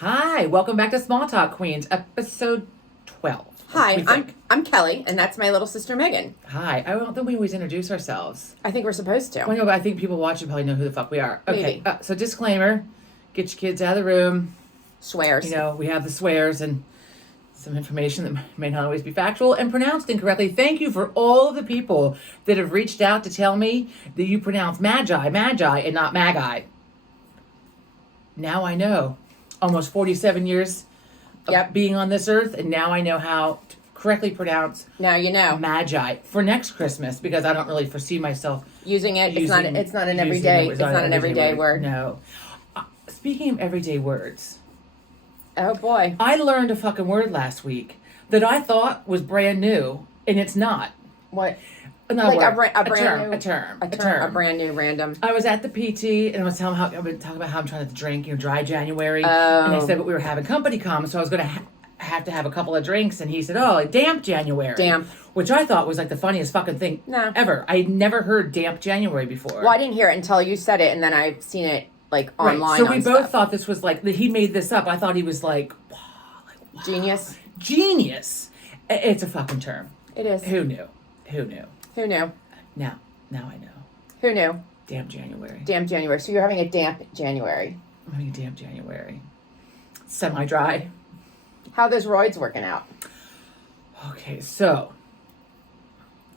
Hi, welcome back to Small Talk Queens, episode 12. Hi, I'm Kelly, and that's my little sister Megan. Hi, I don't think we always introduce ourselves. I think we're supposed to. Well, no, but I think people watching probably know who the fuck we are. Okay, Maybe. So disclaimer, get your kids out of the room. Swears. You know, we have the swears and some information that may not always be factual and pronounced incorrectly. Thank you for all of the people that have reached out to tell me that you pronounce magi, and not magi. Now I know. Almost 47 years of being on this earth, and now I know how to correctly pronounce now you know magi for next Christmas, because I don't really foresee myself using it. It's not an everyday. It's not an everyday word. No. Speaking of everyday words, oh boy, I learned a fucking word last week that I thought was brand new, and it's not. What? Another like word. a term. A brand new random. I was at the PT and I was talking about how I'm trying to drink, dry January. Oh. And I said, but we were having company come, so I was going to have to have a couple of drinks. And he said, oh, damp January. Damp. Which I thought was like the funniest fucking thing ever. I had never heard damp January before. Well, I didn't hear it until you said it, and then I've seen it like online. Right. So we both thought this was like, that he made this up. I thought he was like, wow. Genius. It's a fucking term. It is. Who knew? Now I know. Who knew? Damp January. Damp January. So you're having a damp January. I'm having a damp January. Semi-dry. How are those roids working out? Okay, so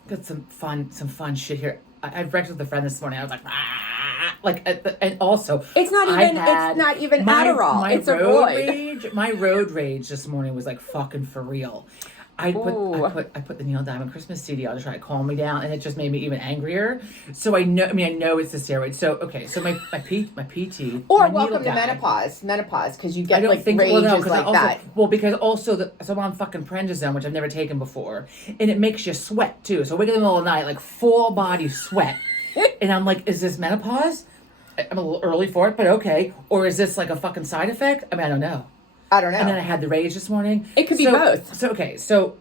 got some fun shit here. I had breakfast with a friend this morning. I was like, and also it's not even Adderall. It's a roid. My road rage this morning was like fucking for real. I put the Neil Diamond Christmas CD on to try to calm me down, and it just made me even angrier. So I know it's the steroid. So okay, so my PT or my welcome to menopause, because you get rages like that. Well, because also so I'm on fucking prednisone, which I've never taken before, and it makes you sweat too. So I wake up in the middle of the night like full body sweat, and I'm like, is this menopause? I'm a little early for it, but okay. Or is this like a fucking side effect? I mean, I don't know. And then I had the rage this morning. It could be both. So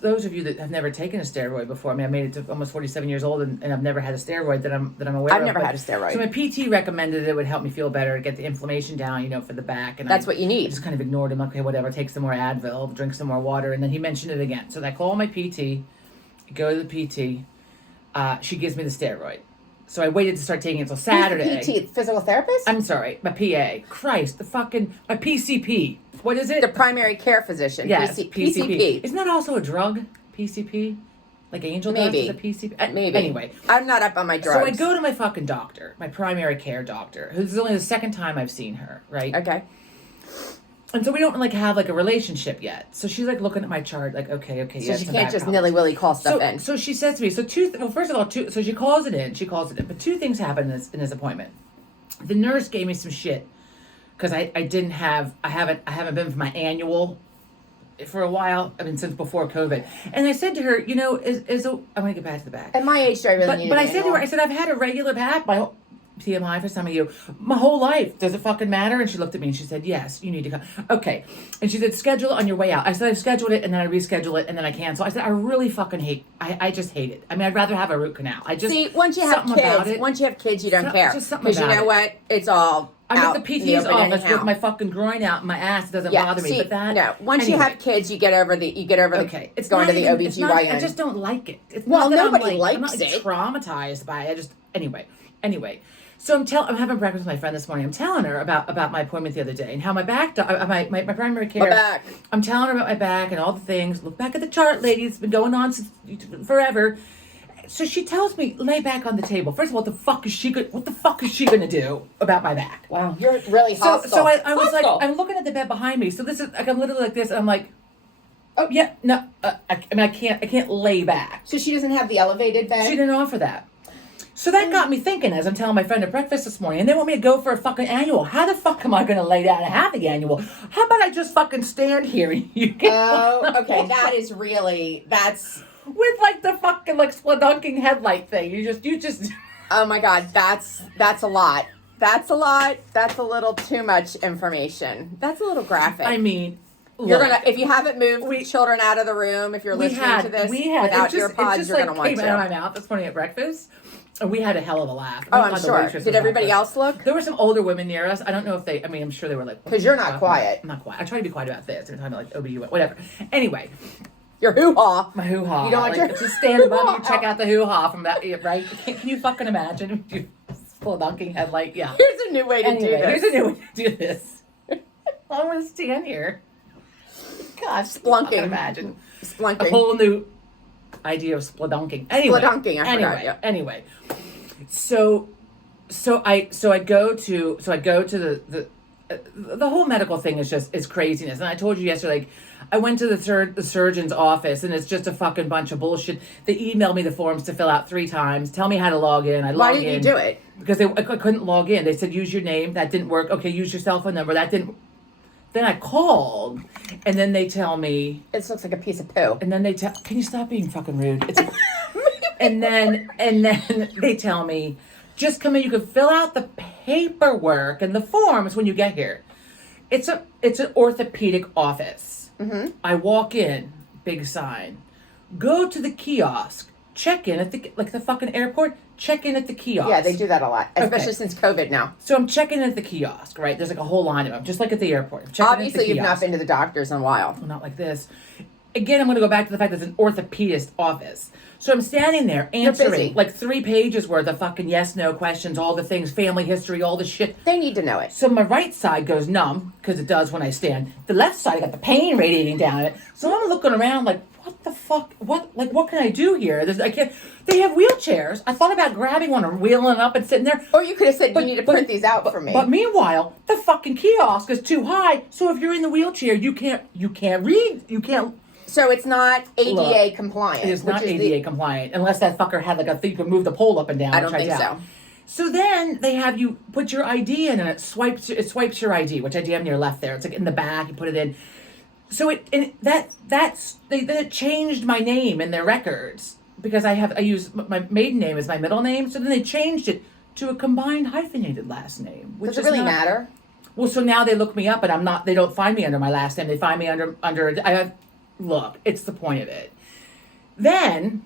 those of you that have never taken a steroid before, I mean, I made it to almost 47 years old, and I've never had a steroid that I'm aware of. I've never had a steroid. So my PT recommended it would help me feel better, get the inflammation down, for the back. And that's what you need. I just kind of ignored him. Okay, whatever. Take some more Advil, drink some more water, and then he mentioned it again. So I call my PT, go to the PT. She gives me the steroid. So I waited to start taking it until Saturday. PT, physical therapist? I'm sorry, my PA. Christ, my PCP. What is it? The primary care physician. Yes, PCP. Isn't that also a drug? PCP? Like Angel Maybe. Is a PCP? Maybe. Anyway. I'm not up on my drugs. So I go to my fucking doctor, my primary care doctor, who's only the second time I've seen her, right? Okay. And so we don't have a relationship yet. So she's looking at my chart okay. So she can't just nilly-willy call stuff in. So she says to me, first of all, so she calls it in, but two things happened in this appointment. The nurse gave me some shit because I haven't been for my annual for a while. I mean, since before COVID. And I said to her, I'm going to get back to the back. At my age, do I really need But I said to her, I've had a regular back, my TMI for some of you, my whole life. Does it fucking matter? And she looked at me and she said, yes, you need to come. Okay. And she said, schedule it on your way out. I said, I've scheduled it, and then I reschedule it, and then I cancel. I said, I really fucking I just hate it. I mean, I'd rather have a root canal. See, once you have kids, you don't care. Because you know what? It's all I'm at the PT's office with my fucking groin out and my ass. It doesn't bother me. But that... Once you have kids, you get over the it's going to the OBGYN. I just don't like it. It's nobody likes it. I'm not traumatized by it. Anyway. So I'm having breakfast with my friend this morning. I'm telling her about my appointment the other day and how my back, my primary care. My back. I'm telling her about my back and all the things. Look back at the chart, lady. It's been going on since forever. So she tells me, lay back on the table. First of all, what the fuck is she going to do about my back? Wow, you're really hostile. So I was like, I'm looking at the bed behind me. So this is I'm literally like this, and I'm like, oh yeah, no. I can't lay back. So she doesn't have the elevated bed. She didn't offer that. So that got me thinking as I'm telling my friend at breakfast this morning, and they want me to go for a fucking annual. How the fuck am I going to lay down and have the annual? How about I just fucking stand here and you get... Oh, okay. That's... With the fucking spladunking headlight thing. You just... Oh my God. That's a lot. That's a lot. That's a little too much information. That's a little graphic. I mean... You're gonna, if you haven't moved children out of the room, if you're listening to this without earpods, you're gonna want to. It just came out of my mouth this morning at breakfast. And we had a hell of a laugh. Oh, I'm The sure. waitress Did was everybody not good. else look? There were some older women near us. I don't know if they, I mean, I'm sure they were like... Because you're not quiet. I'm not quiet. I try to be quiet about this. Every time I'm like, OBU, whatever. Anyway. Your hoo-ha. My hoo-ha. You don't want like, your just stand above you, check out the hoo-ha from that, right? Can you fucking imagine if you dunking headlight? Yeah. Here's a new way to do this. Here's a new way to do this. I'm going to stand here. Gosh, Splunking. Imagine. Splunking. A whole new idea of splunking. Anyway. Splunking, I forgot, yeah. Anyway. So I go to the whole medical thing is craziness. And I told you yesterday, like, I went to the surgeon's office and it's just a fucking bunch of bullshit. They emailed me the forms to fill out 3 times, tell me how to log in. Why didn't you do it? Because I couldn't log in. They said, use your name. That didn't work. Okay, use your cell phone number. That didn't. Then I called and then they tell me. This looks like a piece of poo. And then they tell, can you stop being fucking rude? And then they tell me, just come in. You can fill out the paperwork and the forms when you get here. It's an orthopedic office. Mm-hmm. I walk in, big sign. Go to the kiosk. Check in at the fucking airport. Check in at the kiosk. Yeah, they do that a lot, especially Okay. since COVID now. So I'm checking in at the kiosk, right? There's like a whole line of them, just like at the airport. I'm checking in at the Obviously, you've not kiosk. been to the doctors in a while. Well, not like this. Again, I'm going to go back to the fact that it's an orthopedist office. So I'm standing there busy. answering like 3 pages worth of fucking yes/no questions, all the things, family history, all the shit. They need to know it. So my right side goes numb, because it does when I stand. The left side, I got the pain radiating down it. So I'm looking around like, what the fuck? What can I do here? I can't. They have wheelchairs. I thought about grabbing one and wheeling it up and sitting there. Or you could have said, you need to print these out for me. But meanwhile, the fucking kiosk is too high. So if you're in the wheelchair, you can't read. You can't. So it's not ADA Look, compliant. It is not which ADA compliant unless that fucker had like a thing you could move the pole up and down. I don't which think doubt. so. So then they have you put your ID in and it swipes your ID, which I damn near left there. It's like in the back, you put it in. So that changed my name in their records because I use my maiden name as my middle name. So then they changed it to a combined hyphenated last name. Which Does it really matter? Well, so now they look me up and I'm not. They don't find me under my last name. They find me under. I have. Look, it's the point of it. Then,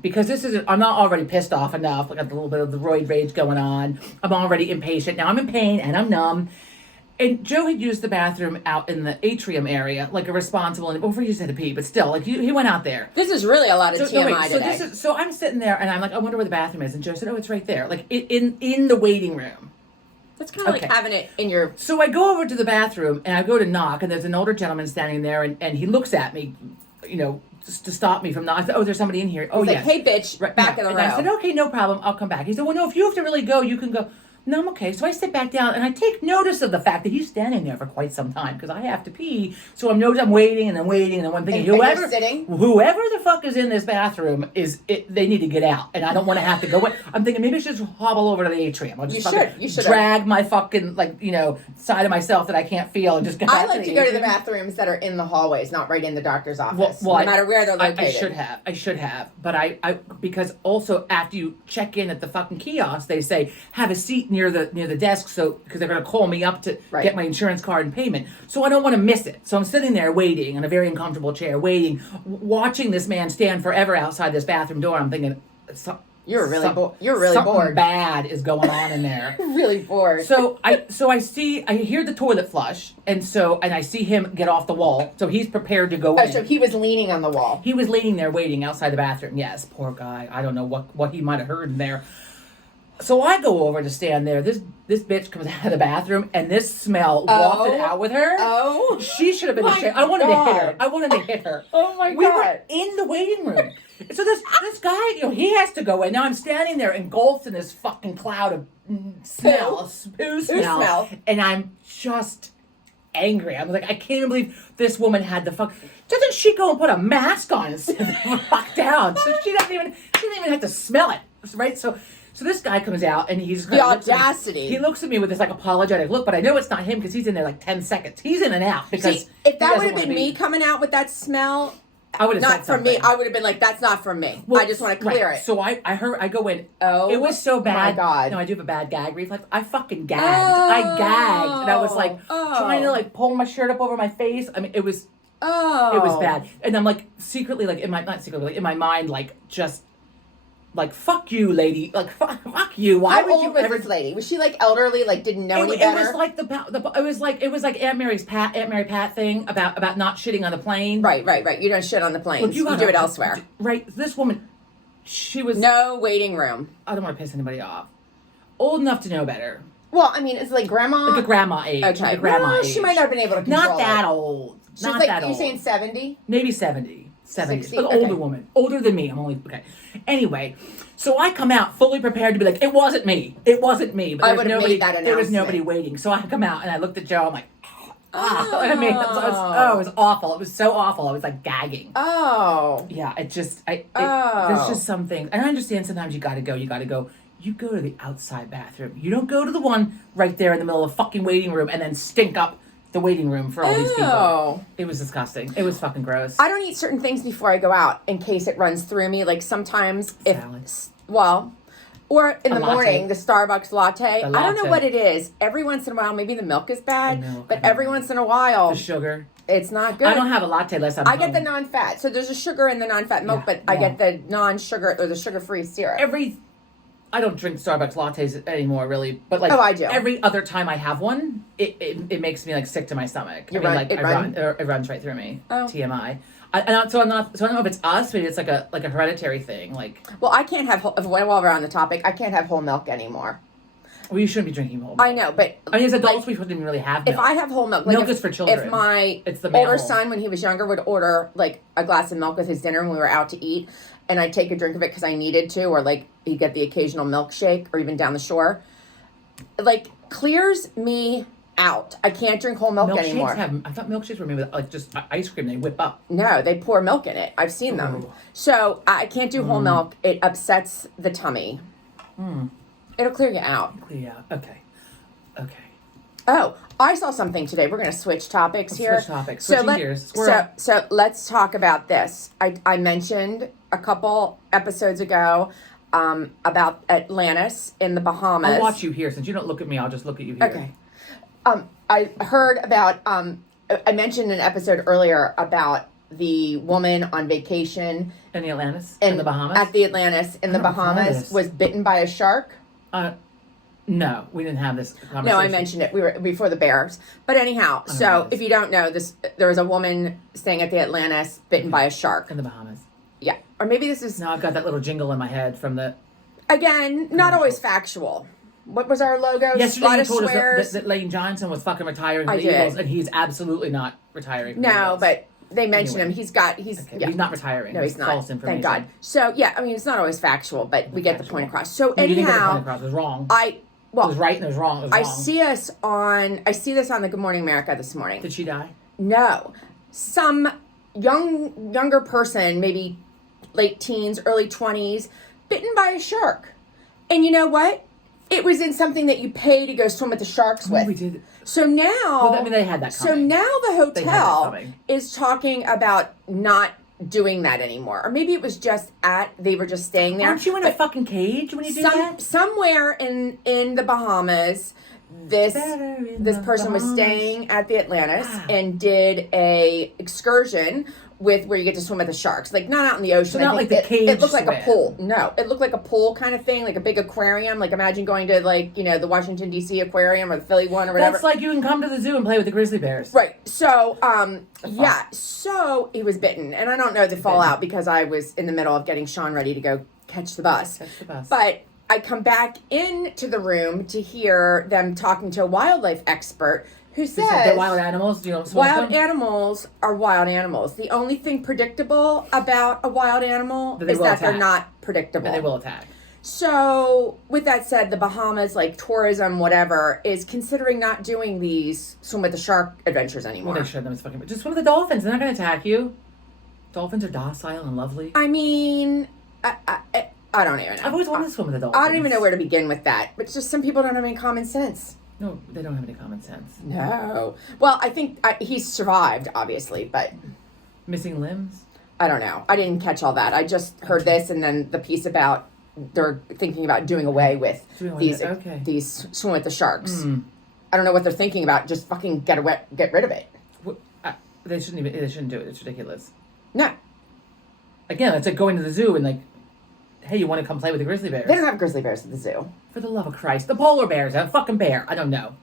because I'm not already pissed off enough. I got a little bit of the Roid rage going on. I'm already impatient. Now I'm in pain and I'm numb. And Joe had used the bathroom out in the atrium area, like a responsible, and before he used to pee, but still, like he went out there. This is really a lot of TMI today. So I'm sitting there and I'm like, I wonder where the bathroom is. And Joe said, oh, it's right there, like in the waiting room. That's kind of like having it in your... So I go over to the bathroom and I go to knock and there's an older gentleman standing there and he looks at me, just to stop me from knocking. I said, oh, there's somebody in here. Oh, He's yeah. like, hey, bitch, back in the row. And I said, okay, no problem. I'll come back. He said, well, no, if you have to really go, you can go. No, I'm okay. So I sit back down and I take notice of the fact that he's standing there for quite some time because I have to pee. So I'm waiting and I'm waiting and I'm thinking, whoever the fuck is in this bathroom they need to get out. And I don't want to have to go in. I'm thinking maybe I should just hobble over to the atrium. I'll just You should drag my fucking side of myself that I can't feel and just get back I like to go to the atrium. bathrooms that are in the hallways, not right in the doctor's office. Well, no matter where they're located. I should have. But I because also after you check in at the fucking kiosk, they say have a seat near the desk, so because they're going to call me up to get my insurance card and payment. So I don't want to miss it. So I'm sitting there waiting in a very uncomfortable chair, waiting, watching this man stand forever outside this bathroom door. I'm thinking, you're really bored. Something bad is going on in there. Really bored. So I hear the toilet flush, and I see him get off the wall. So he's prepared to go in. So he was leaning on the wall. He was leaning there waiting outside the bathroom. Yes, poor guy. I don't know what he might have heard in there. So I go over to stand there. This bitch comes out of the bathroom, and this smell wafted out with her. Oh, she should have been ashamed. I wanted to hit her. Oh my God! We were in the waiting room. So this guy, he has to go in. Now I'm standing there engulfed in this fucking cloud of poo smell, and I'm just angry. I'm like, I can't even believe this woman had the fuck. Doesn't she go and put a mask on and sit the fuck down? So she doesn't even have to smell it, right? So this guy comes out and he's the audacity. He looks at me with this like apologetic look, but I know it's not him because he's in there like 10 seconds. He's in and out because if that would have been me coming out with that smell, I would have not from me. I would have been like, that's not from me. Well, I just want to clear it. So I go in. Oh, it was so bad. My God. No, I do have a bad gag reflex. I fucking gagged. I gagged, and I was like trying to like pull my shirt up over my face. I mean, it was. It was bad, and I'm like secretly like in my mind like just like, fuck you, lady. Like, fuck you. Why How would old you was ever... this lady? Was she like elderly? Like didn't know any It better? was like it was like Aunt Mary Pat thing about not shitting on the plane. Right. You don't shit on the planes. Look, You do it elsewhere. Right. This woman, she was... No waiting room. I don't want to piss anybody off. Old enough to know better. Well, I mean, it's like grandma. Like a grandma age. Okay. Like a grandma Well, age. she might not have been able to control Not that it. old. She's Not like, that old. you saying 70? Maybe 70. 70. 60? Like an Okay. older woman. Older than me. I'm only... Okay. Anyway, so I come out fully prepared to be like, it wasn't me. It wasn't me. But I there was would have nobody, made that there was announcement. nobody waiting. So I come out and I looked at Joe. I'm like... Oh. I mean, it was awful. It was so awful. I was like gagging. Oh. Yeah, it just, there's Oh. just some things. And I understand sometimes you gotta go. You go to the outside bathroom. You don't go to the one right there in the middle of the fucking waiting room and then stink up the waiting room for all these people. Ew. It was disgusting. It was fucking gross. I don't eat certain things before I go out in case it runs through me. Like sometimes Salad. or in A the latte. morning, the Starbucks latte. The I don't know latte. what it is. Every once in a while, maybe the milk is bad, The milk, but I know. every once in a while, The sugar. it's not good. I don't have a latte unless I'm I get the home. non-fat. So there's a sugar in the non-fat milk, Yeah, but I yeah. get the non-sugar or the sugar-free syrup. I don't drink Starbucks lattes anymore, really. But like, Oh, I do. Every other time I have one, it makes me like sick to my stomach. You I mean, run- like it I run? run, it runs right through me. Oh. TMI. So I don't know if it's us, maybe it's like a hereditary thing. Like, Well, I can't have while we're on the topic, I can't have whole milk anymore. well, you shouldn't be drinking whole milk. I know, but I mean, as adults, we shouldn't even really have milk. if I have whole milk, Milk if, is for children. If my It's the older male. son, when he was younger, would order like a glass of milk with his dinner when we were out to eat, and I'd take a drink of it because I needed to, or like he'd get the occasional milkshake, or even down the shore, like clears me out. I can't drink whole milk anymore. I thought milkshakes were made with like just ice cream they whip up. No, they pour milk in it. I've seen them. Ooh. So I can't do whole milk. It upsets the tummy. It'll clear you out. Yeah. Okay. Oh, I saw something today. We're going to switch topics Let's here. switch topics. Switching gears. Squirrel. So let's talk about this. I mentioned a couple episodes ago about Atlantis in the Bahamas. I'll watch you here. Since you don't look at me, I'll just look at you here. Okay. I heard about, I mentioned an episode earlier about the woman on vacation In the Atlantis? In the Bahamas? At the Atlantis in the I don't recall Bahamas this. was bitten by a shark. No, we didn't have this conversation. No, I mentioned it. We were before the bears. But anyhow, so yes. if you don't know this, there was a woman staying at the Atlantis bitten by a shark. In the Bahamas. Yeah. Or maybe this is, Now I've got that little jingle in my head from the... again, not always factual. What was our logo? Yesterday Lot you of told us swears. that Lane Johnson was fucking retiring from I the did. Eagles, and he's absolutely not retiring from the No, Eagles. but they mentioned Anyway. him. He's Okay, yeah. he's not retiring. No, he's It's not. False information. Thank God. So yeah, I mean it's not always factual, but we get the point across. So No, you didn't get the point anyhow, across. It was wrong. I It was right and it was wrong. It was I wrong. I see this on the Good Morning America this morning. Did she die? No. Some younger person, maybe late teens, early 20s, bitten by a shark. And you know what? It was in something that you pay to go swim with the sharks with. we did. So now, Well, I mean, they had that so coming. now the They had that hotel coming. is talking about not doing that anymore. Or maybe it was just they were just staying there. Aren't you in a fucking cage when you do that? Somewhere in the Bahamas, this Better in this the person was Bahamas. staying at the Atlantis Wow. and did a excursion with where you get to swim with the sharks, like not out in the ocean. So I not think like the it cage looked like a swim. pool. No, it looked like a pool kind of thing, like a big aquarium. Like imagine going to the Washington D.C. aquarium or the Philly one or whatever. That's like you can come to the zoo and play with the grizzly bears. Right. So, yeah. So he was bitten, and I don't know the fallout because I was in the middle of getting Sean ready to go catch the bus. Catch the bus. But I come back into the room to hear them talking to a wildlife expert who says They're wild animals. Do you know what wild animals are wild animals. The only thing predictable about a wild animal That they is will that they're attack. not predictable. And they will attack. So, with that said, the Bahamas, like tourism, whatever, is considering not doing these swim with the shark adventures anymore. Well, they should. Them is fucking. Just swim with the dolphins. They're not going to attack you. Dolphins are docile and lovely. I mean, I don't even know. I've always wanted to swim with the dolphins. I don't even know where to begin with that. But just some people don't have any common sense. No, they don't have any common sense. No. Well, I think he's survived, obviously, but Missing limbs. I don't know. I didn't catch all that. I just heard this and then the piece about they're thinking about doing away with these swim with the sharks. I don't know what they're thinking about. Just fucking get rid of it. They shouldn't do it. It's ridiculous. No. Again, it's like going to the zoo and like hey, you want to come play with the grizzly bears? They don't have grizzly bears at the zoo. For the love of Christ. The polar bears, a fucking bear. I don't know.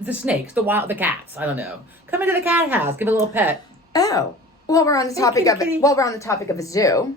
The snakes, the cats. I don't know. Come into the cat house. Give it a little pet. Oh. Well, we're on the topic of kitty. it. Well, we're on the topic of a zoo.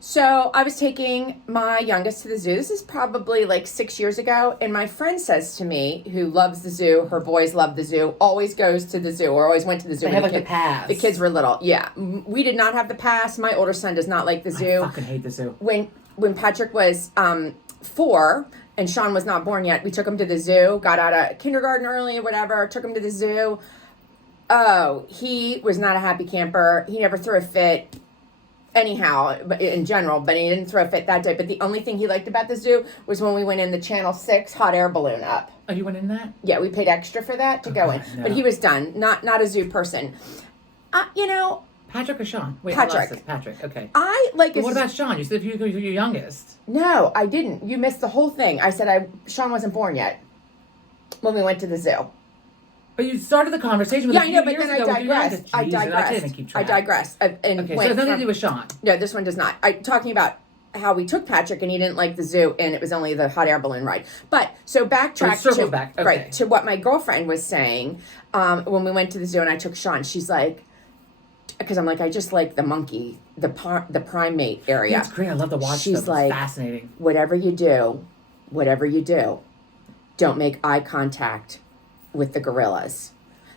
So I was taking my youngest to the zoo. This is probably like 6 years ago. And my friend says to me, who loves the zoo, her boys love the zoo, always goes to the zoo or always went to the zoo. They have like the pass. The kids were little. Yeah. We did not have the pass. My older son does not like the zoo. I fucking hate the zoo. When Patrick was 4 and Sean was not born yet, we took him to the zoo, got out of kindergarten early or whatever, took him to the zoo. Oh, he was not a happy camper. He never threw a fit. Anyhow, in general, but he didn't throw a fit that day. But the only thing he liked about the zoo was when we went in the Channel 6 hot air balloon up. Oh, you went in that? Yeah, we paid extra for that to go in. No. But he was done. Not a zoo person. Patrick or Sean? Wait, Patrick. Patrick, okay. I like. But what about Sean? You said you're your youngest. No, I didn't. You missed the whole thing. I said Sean wasn't born yet when we went to the zoo. But you started the conversation with I know, but then I digressed. I digressed. Okay, so it has nothing to do with Sean. No, this one does not. Talking about how we took Patrick and he didn't like the zoo and it was only the hot air balloon ride. But so backtrack back. Okay. Right, to what my girlfriend was saying when we went to the zoo and I took Sean. She's like, because I'm like, I just like the monkey, the primate area. That's great. I love to watch. She's them. like, it's fascinating. Whatever you do, don't make eye contact with the gorillas.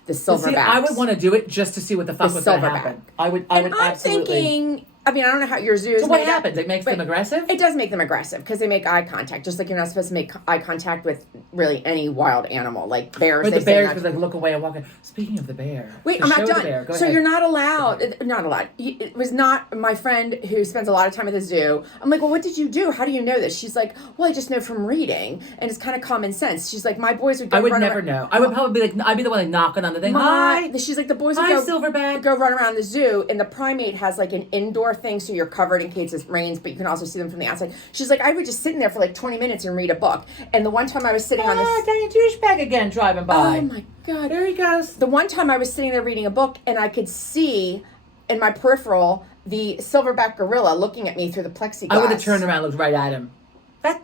The silverbacks. I would want to do it just to see what the fuck was going to happen. I would absolutely. Thinking, I mean, I don't know how your zoo is. So what happens? It makes them aggressive? It does make them aggressive because they make eye contact. Just like you're not supposed to make eye contact with really any wild animal, like bears. But the bears would like look away and walk in. Speaking of the bear. Wait, I'm not done. So you're not allowed. Not allowed. It was not my friend who spends a lot of time at the zoo. I'm like, well, what did you do? How do you know this? She's like, well, I just know from reading, and it's kind of common sense. She's like, my boys would go. I would never know. I would probably be like, I'd be the one like knocking on the thing. Hi. She's like, the boys would Silverback. go run around the zoo, and the primate has like an indoor thing, so you're covered in case it rains, but you can also see them from the outside. She's like, I would just sit in there for like 20 minutes and read a book. And the one time I was sitting on this... Danny douchebag again driving by. Oh my God. There he goes. The one time I was sitting there reading a book and I could see in my peripheral the silverback gorilla looking at me through the plexiglass. I would have turned around and looked right at him.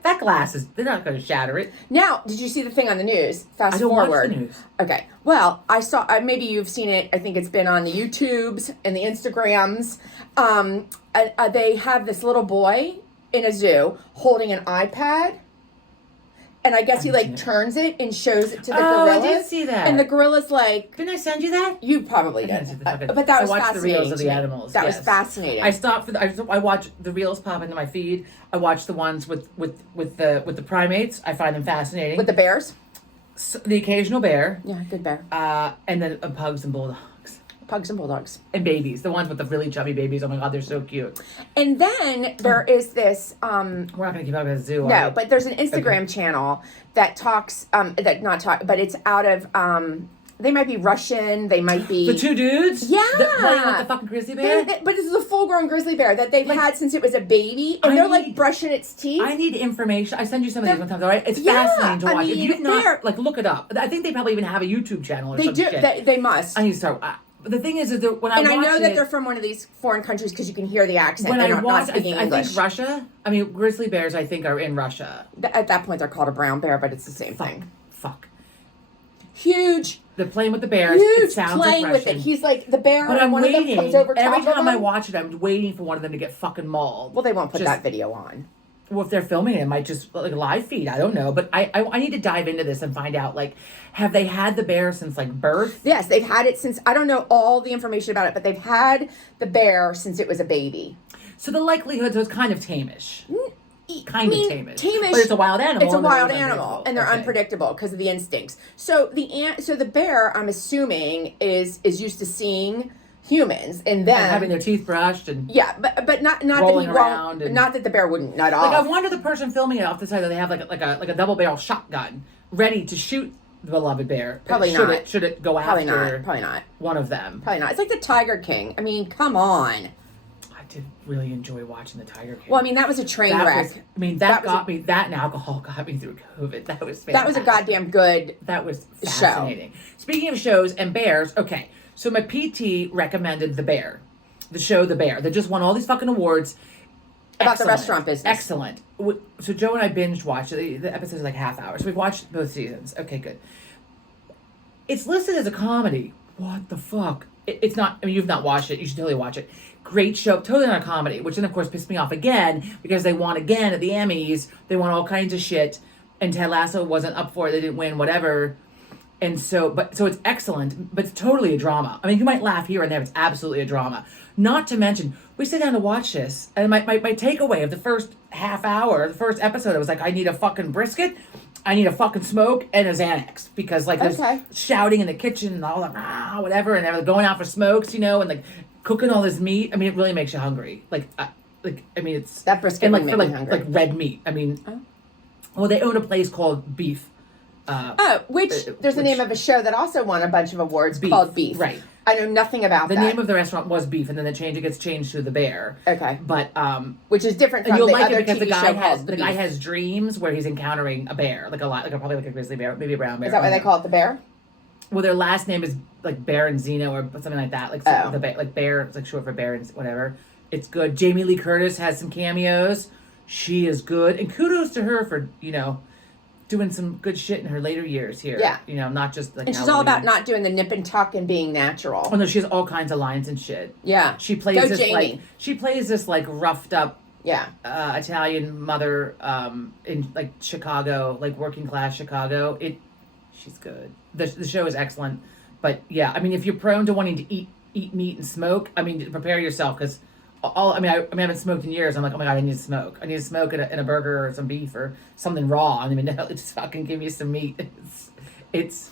That glass they're not going to shatter it. Now, did you see the thing on the news? Fast I don't forward. watch the news. Okay. Well, I saw, maybe you've seen it. I think it's been on the YouTubes and the Instagrams. They have this little boy in a zoo holding an iPad. And I guess he like turns it and shows it to the gorillas. I did see that. And the gorilla's like... Didn't I send you that? You probably did. But that was fascinating. I watched the reels of the animals. That was fascinating. I stopped for I watch the reels pop into my feed. I watch the ones with the primates. I find them fascinating. With the bears? So, the occasional bear. Yeah, good bear. And then pugs and bulldogs. Pugs and bulldogs. And babies. The ones with the really chubby babies. Oh my God, they're so cute. And then there is this... We're not going to keep up with the zoo, No, but there's an Instagram channel that talks... but it's out of... they might be Russian. They might be... The two dudes? Yeah. Playing with the fucking grizzly bear? But this is a full-grown grizzly bear that they've had since it was a baby. And they're like brushing its teeth. I need information. I send you some of these one time, all right? It's fascinating to watch. If you've not... Like, look it up. I think they probably even have a YouTube channel or something. They do. They must. I need to start... But the thing is that when I watch know that they're from one of these foreign countries because you can hear the accent. When they're I watch, not speaking English. I think Russia. I mean, grizzly bears. I think are in Russia. At that point, they're called a brown bear, but it's the same thing. Fuck. Huge. They're playing with the bears. Huge. It sounds playing like with it. He's like the bear. But I'm waiting. One of them comes over Every top time of I him. watch it, I'm waiting for one of them to get fucking mauled. Well, they won't put that video on. Well, if they're filming it might just like live feed. I don't know, but I need to dive into this and find out like, have they had the bear since like birth? Yes, they've had it since. I don't know all the information about it, but they've had the bear since it was a baby. So the likelihood is kind of tamish. Kind of tamish. Tamish. But it's a wild animal. It's a wild animal, and they're unpredictable because of the instincts. So the bear, I'm assuming, is used to seeing humans and then having their teeth brushed and but not rolling that he around won't, not that the bear wouldn't nut off. Like I wonder the person filming it off the side that they have like a double barrel shotgun ready to shoot the beloved bear. Probably not. Should it go Probably after? Not. Probably not. One of them. Probably not. It's like the Tiger King. I mean, come on. I did really enjoy watching the Tiger King. Well, I mean, that was a train wreck. That got me. That and alcohol got me through COVID. That was fantastic. That was a goddamn good. That was fascinating. Speaking of shows and bears, okay. So my PT recommended The Bear, the show The Bear, that just won all these fucking awards. About the restaurant business. Excellent. So Joe and I binge watched it. The episodes are like half hours. So we've watched both seasons. Okay, good. It's listed as a comedy. What the fuck? It's not. I mean, you've not watched it. You should totally watch it. Great show. Totally not a comedy. Which then, of course, pissed me off again because they won again at the Emmys. They won all kinds of shit. And Ted Lasso wasn't up for it. They didn't win, whatever. And so it's excellent, but it's totally a drama. I mean, you might laugh here and there, but it's absolutely a drama. Not to mention, we sit down to watch this, and my takeaway of the first half hour, the first episode, I was like, I need a fucking brisket, I need a fucking smoke, and a Xanax. Because, like, there's shouting in the kitchen and all that, whatever, and they're going out for smokes, and, like, cooking all this meat. I mean, it really makes you hungry. I mean, it's... That brisket and, would make me hungry. Like, red meat. I mean... Oh. Well, they own a place called Beef. There's the name of a show that also won a bunch of awards called Beef. Right. I know nothing about that. The name of the restaurant was Beef, and then it gets changed to The Bear. Okay. But which is different from you'll the like other it because TV the guy show has dreams where he's encountering a bear, probably like a grizzly bear, maybe a brown bear. Is that why they call it The Bear? Well, their last name is like Baronzino or something like that. Like Bear, it's like short for Baron, whatever. It's good. Jamie Lee Curtis has some cameos. She is good, and kudos to her for doing some good shit in her later years here. Yeah. Not just like. And she's all about not doing the nip and tuck and being natural. Oh no, she has all kinds of lines and shit. Yeah. She plays this like roughed up Italian mother in like Chicago, like working class Chicago. She's good. The show is excellent. But yeah, I mean if you're prone to wanting to eat meat and smoke, I mean prepare yourself because I haven't smoked in years. I'm like, oh my God, I need to smoke. I need to smoke in a burger or some beef or something raw. I mean, just fucking give me some meat. It's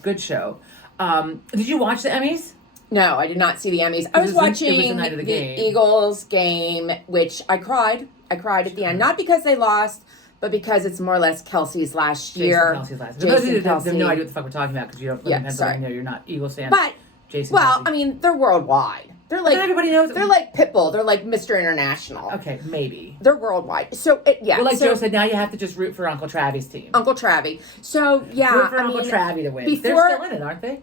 good show. Did you watch the Emmys? No, I did not see the Emmys. I was watching the, the Eagles game, which I cried. I cried at the end. Not because they lost, but because it's more or less Kelsey's last year. Jason Kelsey. They have no idea what the fuck we're talking about because you don't live in Pennsylvania. You're not Eagles fans. But, Jason Kelsey. I mean, they're worldwide. They're like everybody knows. They're like Pitbull. They're like Mr. International. Okay, maybe they're worldwide. So Well, like Joe said, now you have to just root for Uncle Travi's team. Uncle Travi. So yeah, root for Uncle Travi to win. They're still in it, aren't they?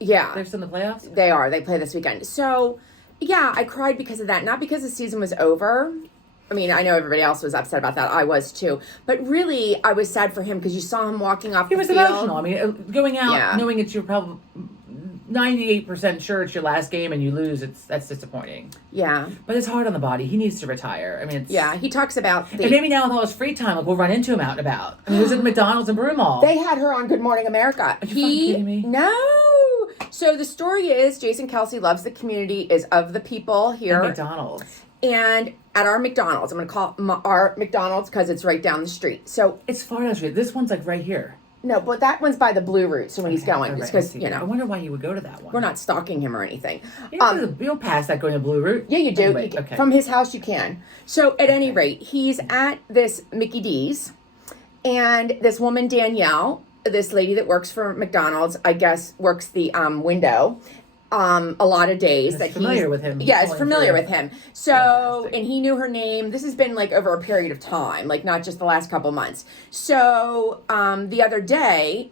Yeah, they're still in the playoffs. They are. They play this weekend. So yeah, I cried because of that. Not because the season was over. I mean, I know everybody else was upset about that. I was too. But really, I was sad for him because you saw him walking off the field. He was emotional. I mean, going out knowing it's your probably 98% sure it's your last game and you lose, that's disappointing. Yeah. But it's hard on the body. He needs to retire. I mean, he talks about and maybe now with all his free time, like we'll run into him out and about. I mean, he was at McDonald's in Broomall. They had her on Good Morning America. Are you fucking kidding me? No. So the story is Jason Kelsey loves the community, is of the people here. At McDonald's. And at our McDonald's, I'm going to call our McDonald's because it's right down the street. So it's far down the street. This one's like right here. No, but that one's by the Blue Route. So when he's going, it's because I wonder why he would go to that one. We're not stalking him or anything. You don't pass that going to Blue Route. Yeah, you do. Anyway, from his house, you can. So at any rate, he's at this Mickey D's, and this woman Danielle, this lady that works for McDonald's, I guess works the window. A lot of days that familiar with him. Yeah, is familiar with him. So, and he knew her name. This has been like over a period of time, like not just the last couple months. So, the other day,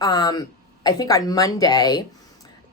I think on Monday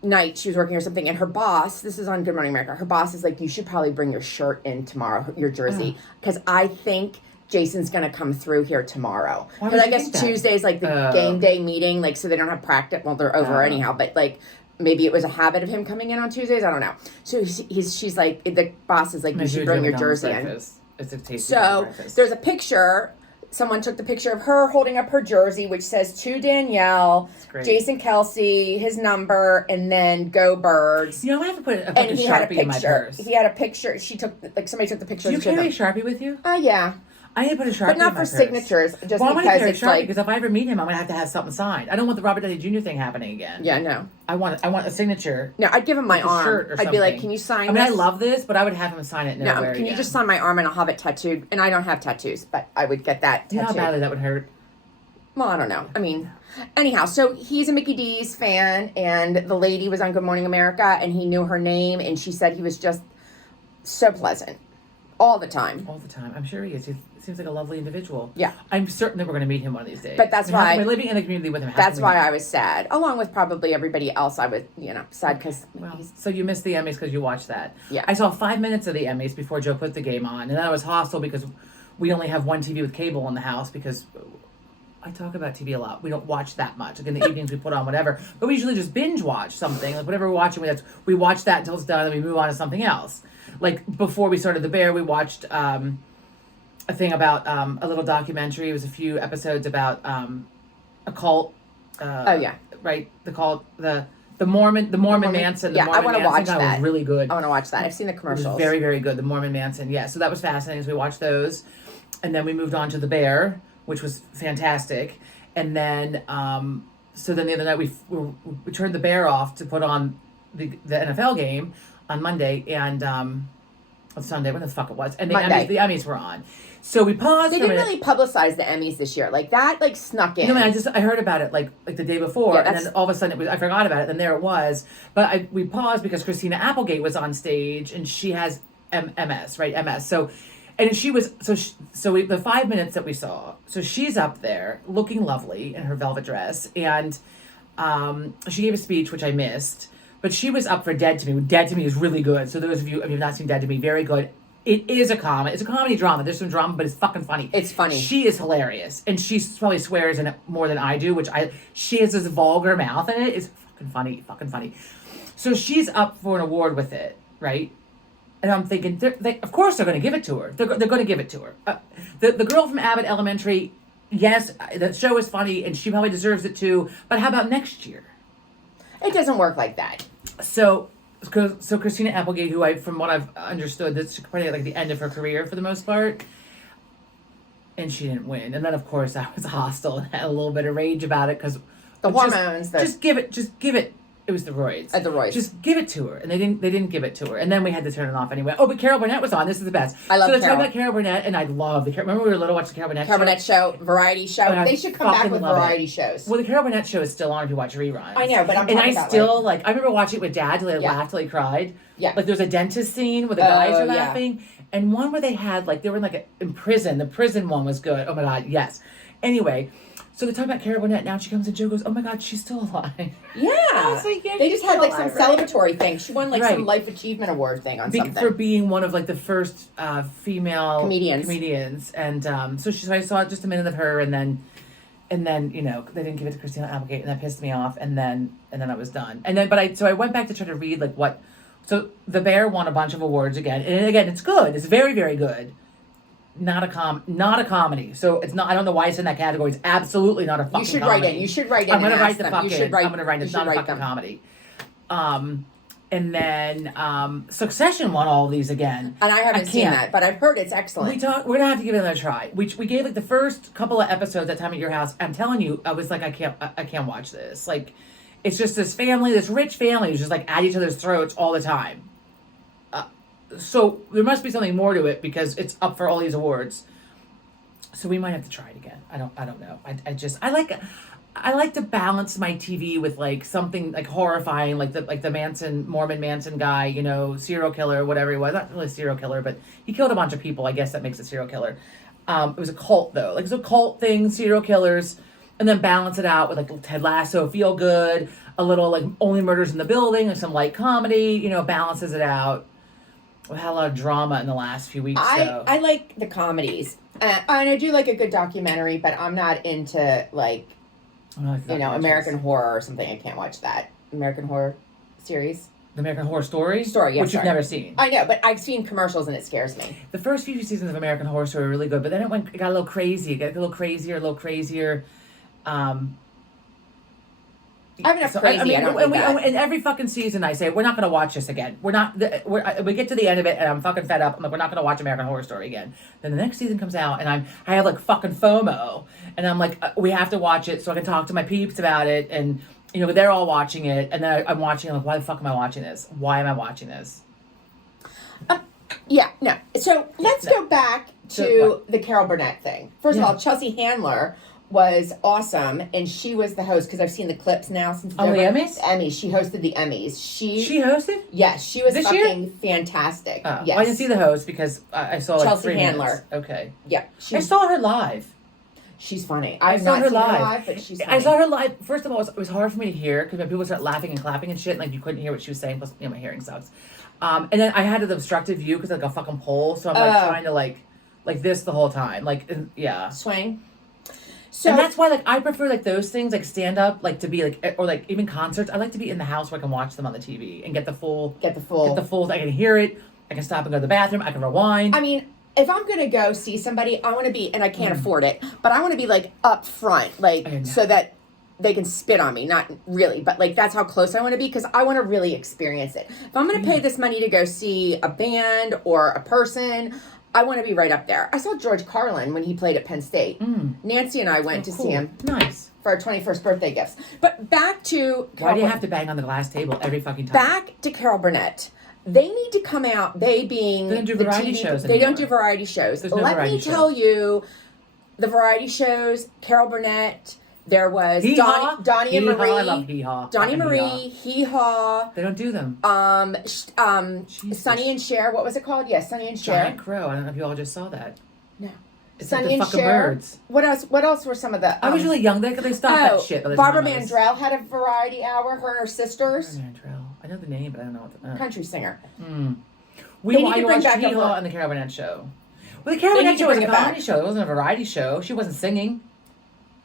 night, she was working or something, and her boss, this is on Good Morning America, her boss is like, you should probably bring your shirt in tomorrow, your jersey, because I think Jason's going to come through here tomorrow. Because I guess Tuesday's like the game day meeting, like, so they don't have practice. Well, they're over anyhow, but like, maybe it was a habit of him coming in on Tuesdays. I don't know. So she's like, the boss is like, you should bring your jersey in. It's a tasty so there's a picture. Someone took the picture of her holding up her jersey, which says to Danielle, Jason Kelsey, his number, and then Go Birds. You know, I have to put a Sharpie in my purse. He had a picture. Somebody took the picture. Do you carry a Sharpie with you? Yeah. I need to put a Sharpie but not for signatures, just because it's like... because if I ever meet him, I'm going to have something signed. I don't want the Robert Downey Jr. thing happening again. Yeah, no. I want a signature. No, I'd give him my arm. Shirt or something. I'd be like, can you sign this? I mean, I love this, but I would have him sign it nowhere. No, can you just sign my arm and I'll have it tattooed? And I don't have tattoos, but I would get that tattooed. You know how badly that would hurt? Well, I don't know. I mean, anyhow, so he's a Mickey D's fan, and the lady was on Good Morning America, and he knew her name, and she said he was just so pleasant. all the time. All the time. I'm sure he is. He seems like a lovely individual. Yeah. I'm certain that we're going to meet him one of these days. But that's why we're living in the community with him. That's why I was sad, along with probably everybody else. I was, sad because. Well, so you missed the Emmys because you watched that. Yeah. I saw 5 minutes of the Emmys before Joe put the game on, and then I was hostile because we only have one TV with cable in the house because I talk about TV a lot. We don't watch that much. Like in the evenings, we put on whatever, but we usually just binge watch something. Like whatever we're watching, we watch that until it's done, and we move on to something else. Like before we started The Bear, we watched a thing about a little documentary. It was a few episodes about a cult. Right. The cult, the Mormon Manson. The Mormon I want to watch that. That. Was really good. I want to watch that. I've seen the commercials. It was very, very good. The Mormon Manson. Yeah. So that was fascinating. So we watched those, and then we moved on to The Bear, which was fantastic. And then, so then the other night we turned The Bear off to put on the NFL game on Monday and on Sunday, when the fuck it was, and the Emmys were on. So we paused. They didn't really publicize the Emmys this year, like that, like snuck in. I heard about it like the day before, and then all of a sudden I forgot about it, and there it was. But we paused because Christina Applegate was on stage, and she has MS, right? MS. So. And she was the 5 minutes that we saw. So she's up there looking lovely in her velvet dress, and she gave a speech which I missed. But she was up for Dead to Me. Dead to Me is really good. So those of you who have not seen Dead to Me, very good. It is a comedy. It's a comedy drama. There's some drama, but it's fucking funny. It's funny. She is hilarious, and she probably swears in it more than I do. She has this vulgar mouth in it. It's fucking funny. So she's up for an award with it, right? And I'm thinking, of course they're going to give it to her. They're going to give it to her. The girl from Abbott Elementary, yes, the show is funny, and she probably deserves it too. But how about next year? It doesn't work like that. So Christina Applegate, who from what I've understood, that's probably like the end of her career for the most part, and she didn't win. And then of course I was hostile and had a little bit of rage about it because the hormones. Just give it. It was the Roids. The Roids. Just give it to her, and they didn't give it to her, and then we had to turn it off anyway. Oh, but Carol Burnett was on. This is the best. I love Carol. So let's talk about Carol Burnett, and I love the. Remember we were little watching the Carol Burnett. Carol Burnett show, variety show. They should come back with variety shows. Well, the Carol Burnett show is still on if you watch reruns. I know, but I'm talking about. And I still I remember watching it with Dad till he laughed till he cried. Yeah. Like there's a dentist scene where the guys are laughing, and one where they had they were in prison. The prison one was good. Oh my God, yes. Anyway. So they're talking about Carol Burnett. Now she comes and Joe goes, "Oh my God, she's still alive." Yeah. They just had some celebratory thing. She won some Life Achievement Award thing on something. For being one of the first female comedians. And so I saw just a minute of her, and then they didn't give it to Christina Applegate, and that pissed me off. And then I was done. And then I went back to try to read what. So The Bear won a bunch of awards again, and again it's good. It's very, very good. Not a comedy. So it's not. I don't know why it's in that category. It's absolutely not a fucking comedy. You should write in. I'm gonna write the fucking. I'm gonna write. It's not a fucking comedy. And then Succession won all of these again. And I haven't seen that, but I've heard it's excellent. We're gonna have to give it another try. We gave the first couple of episodes that time at your house. I'm telling you, I was like, I can't watch this. It's just this family, this rich family, who's just at each other's throats all the time. So there must be something more to it because it's up for all these awards. So we might have to try it again. I don't know. I like to balance my TV with something horrifying, like the Mormon Manson guy, serial killer, whatever he was. Not really a serial killer, but he killed a bunch of people. I guess that makes a serial killer. It was a cult though, it's a cult thing, serial killers, and then balance it out with Ted Lasso, feel good, a little Only Murders in the Building, and some light comedy. Balances it out. We had a lot of drama in the last few weeks. I like the comedies, and I do like a good documentary, but I'm not into American Horror or something. I can't watch that American Horror series. The American Horror Story, yeah, which you've never seen. I know, but I've seen commercials and it scares me. The first few seasons of American Horror Story were really good, but then it got a little crazy. It got a little crazier. I have enough crazy. And every fucking season I say, we're not going to watch this again. We get to the end of it and I'm fucking fed up. I'm like, we're not going to watch American Horror Story again. Then the next season comes out and I have fucking FOMO. And I'm like, we have to watch it so I can talk to my peeps about it. And, they're all watching it. And then I'm watching it why the fuck am I watching this? Why am I watching this? Yeah, no. So let's go back to the Carol Burnett thing. First of all, Chelsea Handler was awesome, and she was the host because I've seen the clips now since it's Oh, over. the Emmys? The Emmys. She hosted the Emmys. She hosted? Yes, she was This fucking year? fantastic. Oh, Yes. I didn't see the host because I saw like Chelsea 3 Handler. minutes. Okay. Yeah, I saw her live. she's funny. I I've saw not her seen her live. live, but she's funny. I saw her live. First of all, it was hard for me to hear because when people start laughing and clapping and shit, like you couldn't hear what she was saying. Plus, my hearing sucks. And then I had an obstructed view because like a fucking pole, so I'm like trying to like this the whole time. Like, yeah. Swing. So And that's why like I prefer like those things like stand up like to be like or like even concerts. I like to be in the house where I can watch them on the TV and get the full. I can hear it. I can stop and go to the bathroom. I can rewind. I mean, if I'm gonna go see somebody, I want to be, and I can't afford it, but I want to be like up front, like so that they can spit on me. Not really, but like that's how close I want to be because I want to really experience it. If I'm gonna pay this money to go see a band or a person, I want to be right up there. I saw George Carlin when he played at Penn State. Nancy and I went to see him. Nice. For our 21st birthday gifts. But back to Why do you have to bang on the glass table every fucking time? Back to Carol Burnett. They need to come out. They being They don't do the variety TV, shows They anymore. don't do variety shows. There's no Let variety me show. tell you, the variety shows. Carol Burnett. There was Hee-haw? Donnie and Hee-haw, Marie. I love Hee-haw. Donnie Fucking Marie. Hee Haw. They don't do them. Jesus. Sonny and Cher. What was it called? Yes, Sonny and Cher. Giant Crow. I don't know if you all just saw that. No. It's Sonny like the and fucking Cher. birds. What else? What else were some of the? I was really young. They stopped that shit. by the Barbara time I was- Mandrell had a variety hour. Her and her sisters. Barbara Mandrell. I know the name, but I don't know what the. Country singer. We They need to bring watched back Hee-Haw a- and the Carol Burnett show. Well, the Carol They Burnett need to show was a bring it back. comedy show. It wasn't a variety show. She wasn't singing.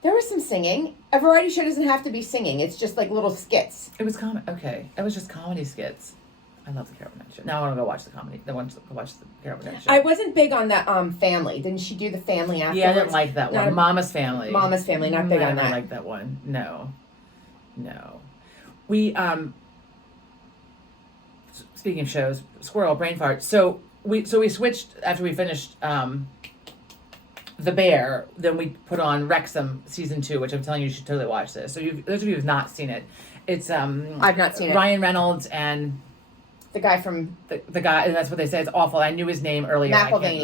There was some singing. A variety show doesn't have to be singing. It's just like little skits. It was okay. It was just comedy skits. I love the Carol Burnett show. Now I want to go watch the comedy. I want to go watch the Carol Burnett show. I wasn't big on the Family. Didn't she do the Family afterwards? Yeah, I didn't like that one. No, Mama's Family. Mama's Family. Not big I on never that. liked that one. No. We speaking of shows, squirrel brain fart. So we switched after we finished The Bear. Then we put on Wrexham season 2, which I'm telling you should totally watch this. So those of you who've not seen it, it's I've not seen it. Ryan Reynolds and The guy from the guy, and that's what they say. It's awful. I knew his name earlier. McElvaney.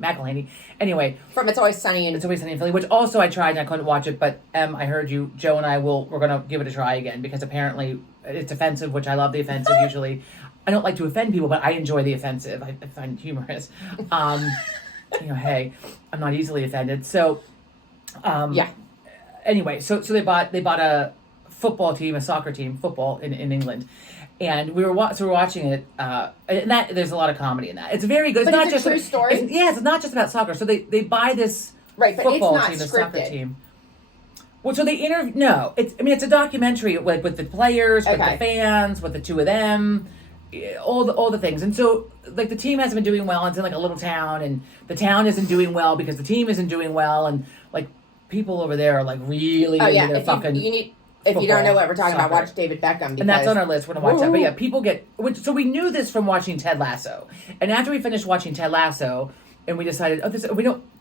McElhaney. Anyway, It's Always Sunny in It's Always Sunny in Philly, which also I tried and I couldn't watch it, but I heard you, Joe and I we're gonna give it a try again because apparently it's offensive, which I love the offensive usually. I don't like to offend people, but I enjoy the offensive. I find it humorous. Hey, I'm not easily offended. So, yeah. Anyway, so they bought a football team, a soccer team, football in England, and we're watching it. And that there's a lot of comedy in that. It's very good. But not it's just a true story? It's not just about soccer. So they buy this Right, but it's football not team, the soccer scripted. team. Well, so they interview. No, it's a documentary with the players, with Okay. the fans, with the two of them, all the things. And so like the team hasn't been doing well. It's in like a little town, and the town isn't doing well because the team isn't doing well, and like people over there are like really into their fucking. If you don't know what we're talking about, soccer. watch David Beckham. Because, And that's on our list. We're gonna watch that. But yeah, people so we knew this from watching Ted Lasso, and after we finished watching Ted Lasso, and we decided,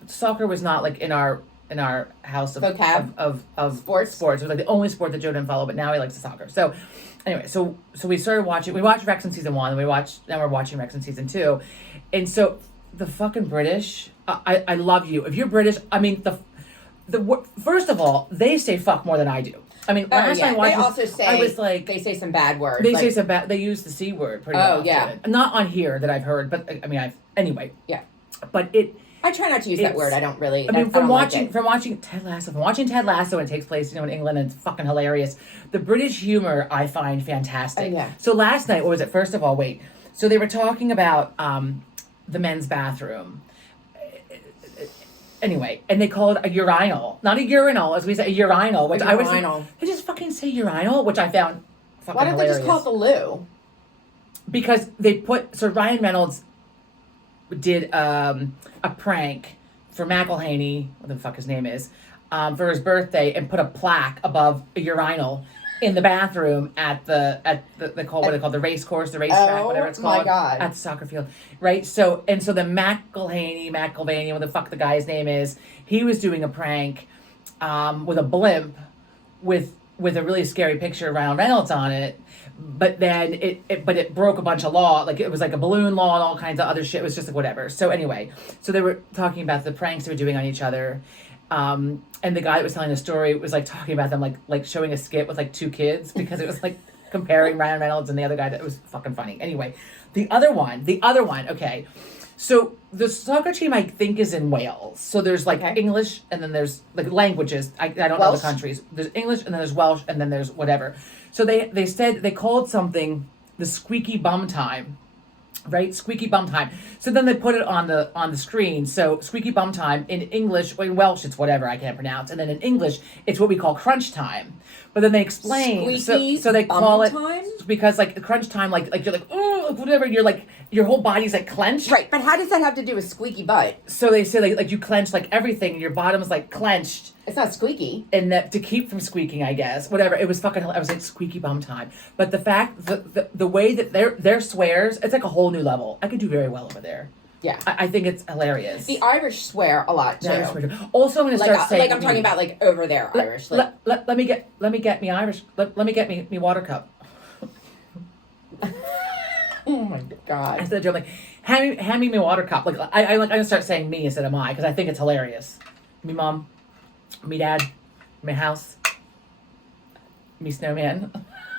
soccer was not like in our house of Vocab? of Sports? Sports. It was like the only sport that Joe didn't follow, but now he likes the soccer. So anyway, so we started watching. We watched Rex in season 1, and now we're watching Rex in season 2, and so the fucking British. I love you. If you're British, I mean first of all, they say fuck more than I do. I mean, last time I watched they this, also say I was like, they say some bad words. they like, say some bad. They use the C word pretty Oh, often. yeah. Not on here that I've heard, but I mean, anyway. Yeah. But it. I try not to use that word. I don't really. I mean, from watching Ted Lasso, and it takes place, in England, and it's fucking hilarious. The British humor I find fantastic. Oh, yeah. So last night, what was it? First of all, wait. So they were talking about the men's bathroom. Anyway, and they call it a urinal, not a urinal, as we say, a urinal, which they just fucking say urinal, which I found fucking Why don't hilarious. they just call it the loo? Because so Ryan Reynolds did a prank for McElhaney, what the fuck his name is, for his birthday, and put a plaque above a urinal in the bathroom at the the race course, the racetrack, whatever it's called. My God. At the soccer field. Right? So the McElhaney, what the fuck the guy's name is, he was doing a prank with a blimp with with a really scary picture of Ryan Reynolds on it. But then it broke a bunch of law. Like, it was like a balloon law and all kinds of other shit. It was just like whatever. So anyway, so they were talking about the pranks they were doing on each other. And the guy that was telling the story was like talking about them like showing a skit with like two kids, because it was like comparing Ryan Reynolds and the other guy. That was fucking funny. Anyway, the other one, okay. So the soccer team, I think, is in Wales. So there's like English, and then there's like languages. I don't know the countries. There's English, and then there's Welsh, and then there's whatever. So they said they called something the squeaky bum time, right? Squeaky bum time. So then they put it on the screen. So squeaky bum time in English, or in Welsh, it's whatever I can't pronounce, and then in English, it's what we call crunch time. But then they explain, so they call it time? Because like crunch time, like you're like, oh, whatever, you're like, your whole body's like clenched. Right, but how does that have to do with squeaky butt? So they say like you clench like everything, your bottom is like clenched. It's not squeaky. And that to keep from squeaking, I guess. Whatever. It was fucking, I was like, squeaky bum time. But the fact, the way that their swears, it's like a whole new level. I could do very well over there. Yeah. I think it's hilarious. The Irish swear a lot too. Also, I'm going to start saying, like I'm talking about like over there Irish. Like, let me get me Irish. Let me get me water cup. oh my God. Instead of doing like, hand me my water cup. Like I'm going to start saying me instead of my, because I think it's hilarious. Me mom, me dad, me house, me snowman.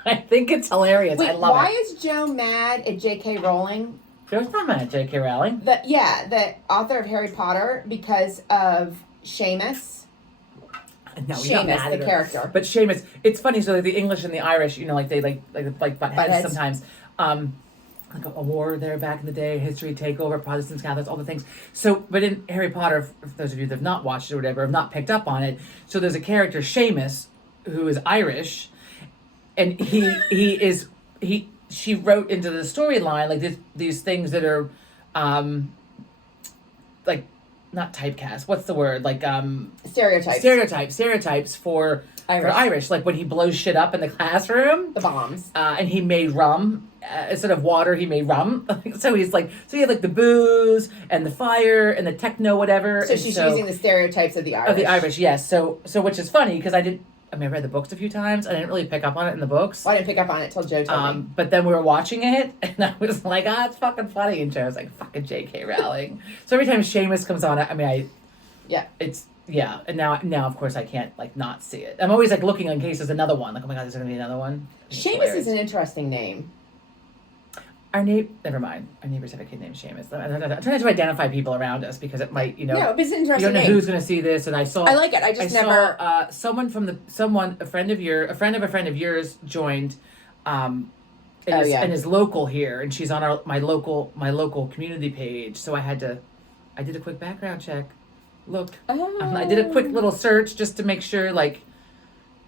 I think it's hilarious. Wait, I love it. why is Joe mad at J.K. Rowling? Joe's not mad at J.K. Rowling. The author of Harry Potter, because of Seamus. No, Seamus, the character. But Seamus, it's funny. So like the English and the Irish, like they butt heads sometimes. Like a war there back in the day, history takeover, Protestants, Catholics, all the things. So, but in Harry Potter, for those of you that have not watched it or whatever, have not picked up on it. So there's a character, Seamus, who is Irish, and she wrote into the storyline like these things that are, like not typecast. What's the word? Like stereotypes for Irish. Like when he blows shit up in the classroom, the bombs, and he made rum instead of water. He made rum. So he's like, so you have like the booze and the fire and the techno whatever. So she's using the stereotypes of the Irish. Of the Irish, yes. So which is funny because I read the books a few times. I didn't really pick up on it in the books. Well, I didn't pick up on it till Joe told me. But then we were watching it, and I was like, it's fucking funny. And Joe was like, fucking J.K. Rowling. So every time Seamus comes on, and now of course I can't like not see it. I'm always like looking in case there's another one. Like, oh my God, there's gonna be another one. Seamus is an interesting name. Never mind. Our neighbors have a kid named Seamus. I'm trying to identify people around us because it might, No, but it's an interesting you don't know name. who's going to see this, and I like it. I never saw a friend of yours joined, and is local here, and she's on my local community page. So I did a quick background check. Look, I did a quick little search just to make sure, like,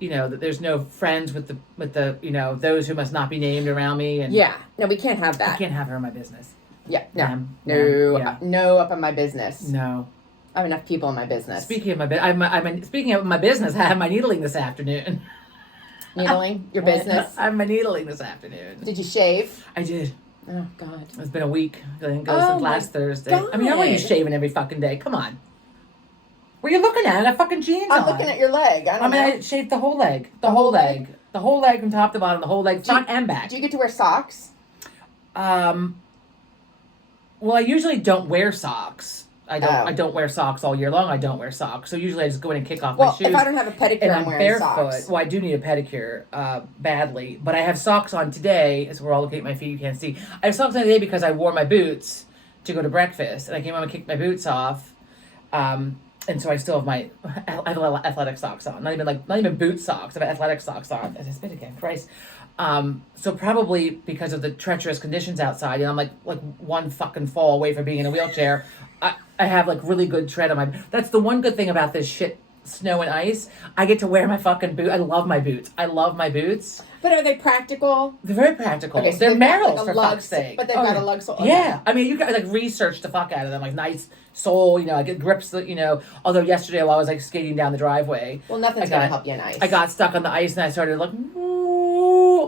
that there's no friends with the those who must not be named around me. And no, we can't have that. I can't have her in my business. Yeah, no, Yeah. no up in my business. No, I have enough people in my business. Speaking of my business, I have my needling this afternoon. Needling your business. I have my needling this afternoon. Did you shave? I did. Oh God, it's been a week. I didn't go since last Thursday. God. I mean, I want you shaving every fucking day. Come on. What are you looking at? I got fucking jeans on. I'm looking at your leg. I shaved the whole leg. The whole leg from top to bottom. The whole leg, front and back. Do you get to wear socks? Well, I usually don't wear socks. I don't wear socks all year long. I don't wear socks. So usually I just go in and kick off my shoes. If I don't have a pedicure, I'm wearing barefoot. socks. Well, I do need a pedicure badly. But I have socks on today. As we're all looking at my feet, you can't see. I have socks on today because I wore my boots to go to breakfast. And I came home and kicked my boots off. And so I still have I have athletic socks on. Not even boot socks. I have athletic socks on. As I spit again, Christ. So probably because of the treacherous conditions outside, I'm like one fucking fall away from being in a wheelchair. I have like really good tread on my. That's the one good thing about this shit snow and ice. I get to wear my fucking boot. I love my boots. But are they practical? They're very practical. Okay, so they're Merrells, for fuck's sake. But they've got a lug sole. Okay. Yeah. I mean, you got like research the fuck out of them. Like nice sole, like it grips the, although yesterday while I was like skating down the driveway. Well, nothing's going to help you in ice. I got stuck on the ice and I started like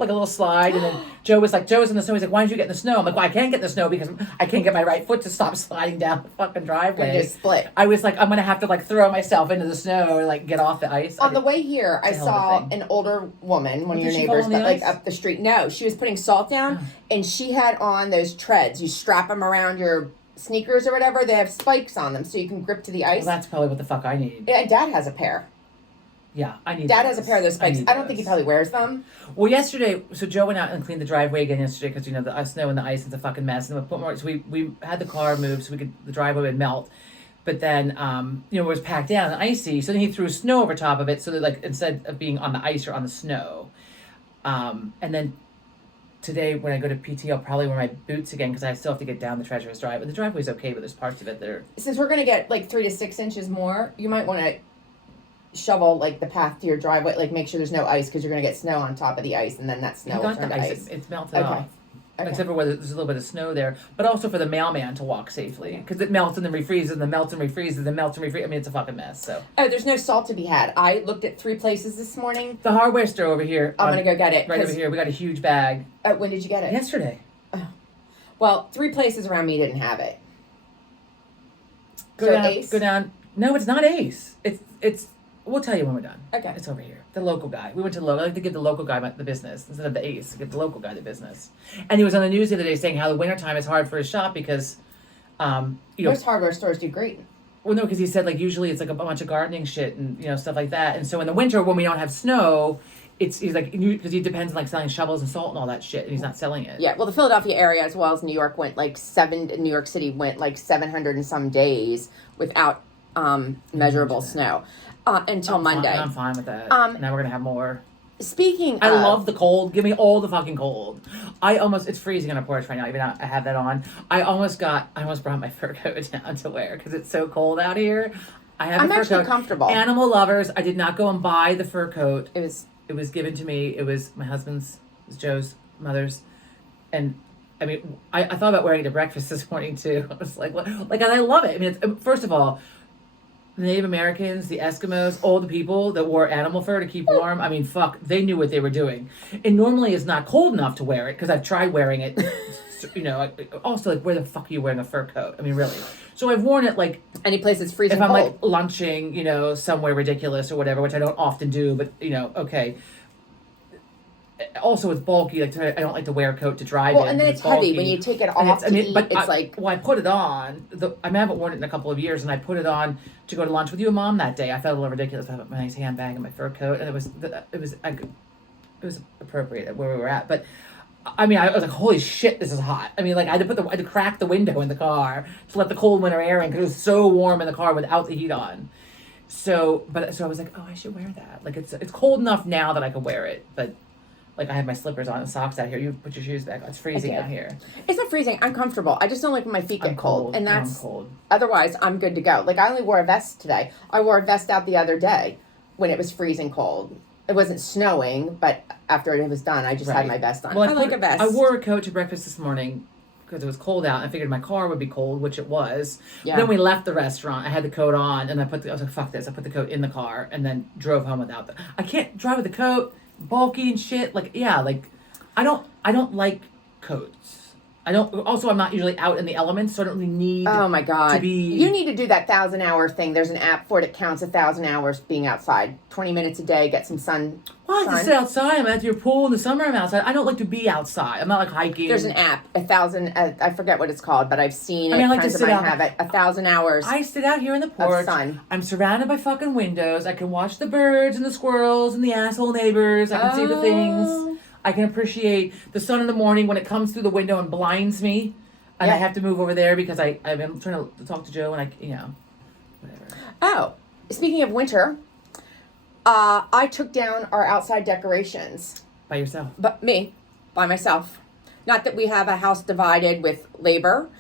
like a little slide, and then Joe's in the snow. He's like, why did you get in the snow? I'm like, well, I can't get in the snow because I can't get my right foot to stop sliding down the fucking driveway. Just split. I was like, I'm gonna have to like throw myself into the snow or like get off the ice. On the way here, I saw an older woman, one of your neighbors, but like up the street. No, she was putting salt down, and she had on those treads. You strap them around your sneakers or whatever. They have spikes on them, so you can grip to the ice. Well, that's probably what the fuck I need. Yeah, Dad has a pair. Yeah, I need. Dad has a pair of those spikes. I don't think he probably wears them. Well, yesterday, so Joe went out and cleaned the driveway again yesterday because the snow and the ice is a fucking mess, and we put more. So we had the car moved so the driveway would melt, but then it was packed down and icy. So then he threw snow over top of it, so that like instead of being on the ice or on the snow, and then today when I go to PT, I'll probably wear my boots again because I still have to get down the Treasurer's Drive. But the driveway's okay, but there's parts of it that are. Since we're gonna get like 3 to 6 inches more, you might want to shovel like the path to your driveway, like make sure there's no ice because you're gonna get snow on top of the ice, and then that snow will turn to ice. It's melted off. Okay. Except for whether there's a little bit of snow there, but also for the mailman to walk safely because it melts and then refreezes and then melts and refreezes and then melts and refreezes. I mean, it's a fucking mess. So. Oh, there's no salt to be had. I looked at 3 places this morning. The hardware store over here. I'm gonna go get it. Right over here. We got a huge bag. When did you get it? Yesterday. Oh. Well, 3 places around me didn't have it. Ace? Go down. No, it's not Ace. It's. We'll tell you when we're done. Okay. It's over here. The local guy. We went to the local. I like to give the local guy the business instead of the Ace. Give the local guy the business. And he was on the news the other day saying how the wintertime is hard for his shop because, most hardware stores do great. Well, no, because he said like usually it's like a bunch of gardening shit and stuff like that. And so in the winter when we don't have snow, he's like because he depends on like selling shovels and salt and all that shit, and he's not selling it. Yeah. Well, the Philadelphia area as well as New York went like New York City went like 700 and some days without measurable snow. Until Monday. I'm fine with that. Now we're going to have more. Speaking I love the cold. Give me all the fucking cold. It's freezing on a porch right now. Even I have that on. I almost brought my fur coat down to wear because it's so cold out here. I'm actually comfortable. Animal lovers. I did not go and buy the fur coat. It was given to me. It was my husband's, it was Joe's mother's. And I mean, I thought about wearing it to breakfast this morning too. I was like, what? Like, I love it. I mean, first of all, the Native Americans, the Eskimos, all the people that wore animal fur to keep warm, I mean, fuck, they knew what they were doing. And normally it's not cold enough to wear it, because I've tried wearing it. Also, like, where the fuck are you wearing a fur coat? I mean, really. So I've worn it, like... Any place that's freezing cold. If I'm, cold. like, lunching, somewhere ridiculous or whatever, which I don't often do, but, okay. Also, it's bulky. Like I don't like to wear a coat to drive in. Well, and then it's heavy when you take it off to eat. I put it on. I haven't worn it in a couple of years, and I put it on to go to lunch with you and Mom that day. I felt a little ridiculous. I had my nice handbag and my fur coat, and it was appropriate at where we were at. But I mean, I was like, holy shit, this is hot. I mean, like I had to crack the window in the car to let the cold winter air in because it was so warm in the car without the heat on. So I was like, oh, I should wear that. Like it's cold enough now that I could wear it, but. Like, I have my slippers on and socks out here. You put your shoes back on. It's freezing out here. It's not freezing. I'm comfortable. I just don't like when my feet get cold. And that's... I'm cold. Otherwise, I'm good to go. Like, I only wore a vest today. I wore a vest out the other day when it was freezing cold. It wasn't snowing, but after it was done, I just had my vest on. Well, I like a vest. I wore a coat to breakfast this morning because it was cold out. I figured my car would be cold, which it was. Yeah. Then we left the restaurant. I had the coat on, and I was like, fuck this. I put the coat in the car and then drove home without the... I can't drive with the coat, bulky and shit. I don't like coats. I'm not usually out in the elements, so I don't really need Oh my God. to be... You need to do that 1,000-hour thing. There's an app for it. It counts 1,000 hours being outside. 20 minutes a day, get some sun. Well, I have to sit outside. I'm at your pool in the summer. I'm outside. I don't like to be outside. I'm not like hiking. There's an app, 1,000, I forget what it's called, but I've seen it. I like to sit out. Have it, 1,000 hours. I sit out here in the porch. Of sun. I'm surrounded by fucking windows. I can watch the birds and the squirrels and the asshole neighbors. I can see the things. I can appreciate the sun in the morning when it comes through the window and blinds me. And I have to move over there because I've been trying to talk to Joe and whatever. Oh, speaking of winter, I took down our outside decorations. By yourself? But me, by myself. Not that we have a house divided with labor.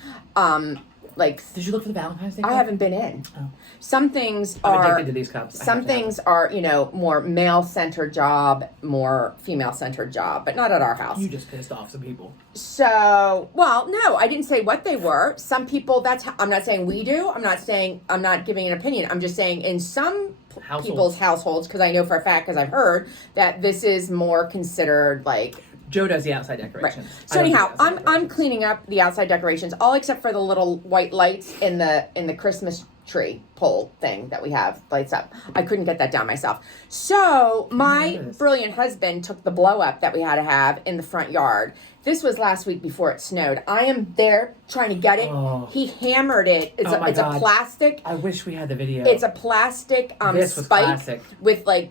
Did you look for the Valentine's Day cup? I haven't been in. Oh. Some things I'm are... addicted to these cups. Some things are, more male-centered job, more female-centered job, but not at our house. You just pissed off some people. So, well, no, I didn't say what they were. Some people, I'm not saying we do. I'm not giving an opinion. I'm just saying in some people's households, because I know for a fact, because I've heard, that this is more considered like... Joe does the outside decorations. Right. So anyhow, I'm cleaning up the outside decorations, all except for the little white lights in the Christmas tree pole thing that we have lights up. I couldn't get that down myself. So my brilliant husband took the blow up that we had to have in the front yard. This was last week before it snowed. I am there trying to get it. Oh. He hammered it. It's a plastic. I wish we had the video. It's a plastic this was spike classic. with like,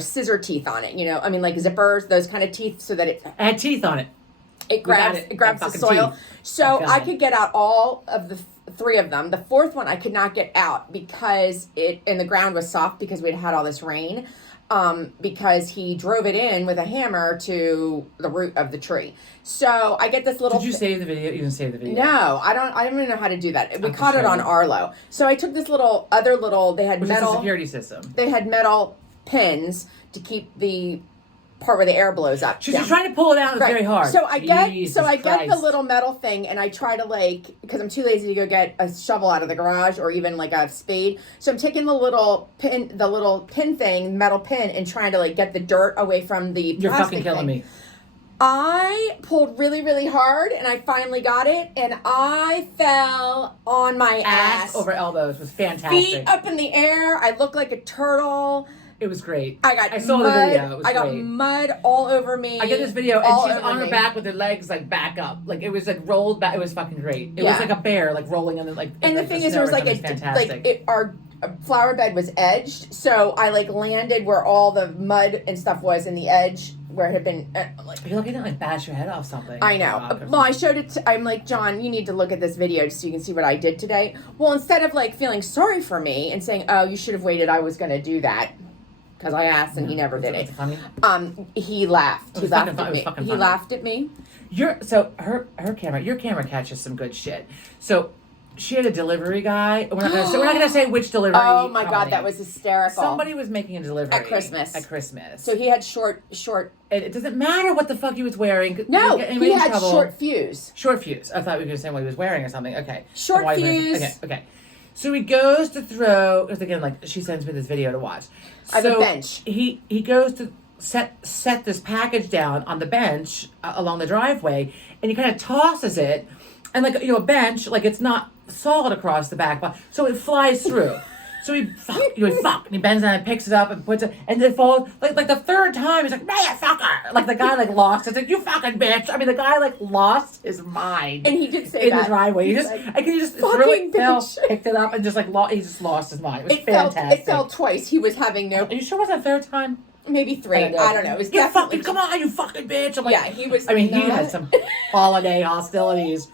scissor teeth on it, I mean like zippers, those kind of teeth so that it had teeth on it. It grabs the soil. Teeth. So I could get out all of the three of them. The fourth one I could not get out because the ground was soft because we'd had all this rain. Because he drove it in with a hammer to the root of the tree. So I get this little. Did you save the video? You didn't save the video. No, I don't even know how to do that. We caught it on Arlo. So I took this other little. They had metal. Which is a security system. They had metal pins to keep the part where the air blows up. She's trying to pull it out. It's very hard. So I get the little metal thing, and I try to because I'm too lazy to go get a shovel out of the garage or even like a spade. So I'm taking the little pin thing, metal pin, and trying to get the dirt away from the plastic. You're fucking killing me. I pulled really, really hard, and I finally got it, and I fell on my ass over elbows. It was fantastic. Feet up in the air. I looked like a turtle. It was great. I saw mud, the video. It was I got great. mud all over me. I get this video, and she's on her back with her legs back up. It was rolled back. It was fucking great. It was like a bear rolling on the And the thing is, there was our flower bed was edged, so I landed where all the mud and stuff was in the edge where it had been. You're lucky to bash your head off something. I know. Well, I showed it. I'm like, John, you need to look at this video just so you can see what I did today. Well, instead of feeling sorry for me and saying, "Oh, you should have waited," I was going to do that. Because I asked and he never did it. Funny? He laughed. He laughed at me. He laughed at me. Your camera catches some good shit. So she had a delivery guy. We're not gonna say which delivery. Oh my God, that was hysterical. Somebody was making a delivery at Christmas. So he had short. It doesn't matter what the fuck he was wearing. No, he had short fuse. Short fuse. I thought we were gonna say what he was wearing or something. Okay. Short fuse. Okay. So he goes to throw, because again, she sends me this video to watch. I have a bench. He goes to set this package down on the bench along the driveway, and he kind of tosses it, and a bench, it's not solid across the back, so it flies through. So he and he bends down and picks it up and puts it, and it falls, the third time, he's like, motherfucker! The guy, lost it. It's you fucking bitch! I mean, the guy, lost his mind. And he did say in that. the driveway. He just threw it, picked it up, and just, he just lost his mind. It was fantastic. It fell twice. He was having no... Are you sure it was that third time? Maybe three. I don't know. It was come on, you fucking bitch! I'm yeah, he was... he had some holiday hostilities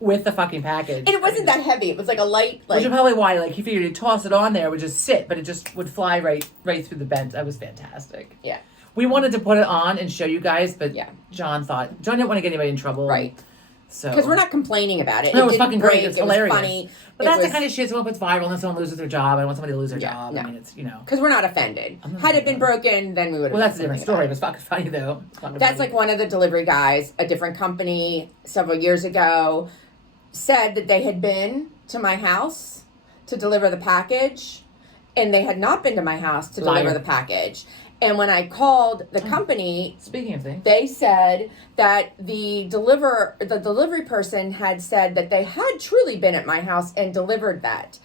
with the fucking package. And it wasn't that heavy. It was a light, which is probably why, he figured he'd toss it on there, it would just sit, but it just would fly right through the bench. That was fantastic. Yeah. We wanted to put it on and show you guys, but yeah. John didn't want to get anybody in trouble. Right. So. Because we're not complaining about it. No, it was fucking great. It was hilarious. Funny. But that's the kind of shit someone puts viral and then someone loses their job. I want somebody to lose their job. No. I mean, it's, Because we're not offended. Had it been broken, then we would have. Well, that's a different story. It was fucking funny, though. That's one of the delivery guys, a different company several years ago, said that they had been to my house to deliver the package, and they had not been to my house to deliver the package. And when I called the company, speaking of things, they said that the delivery person had said that they had truly been at my house and delivered that.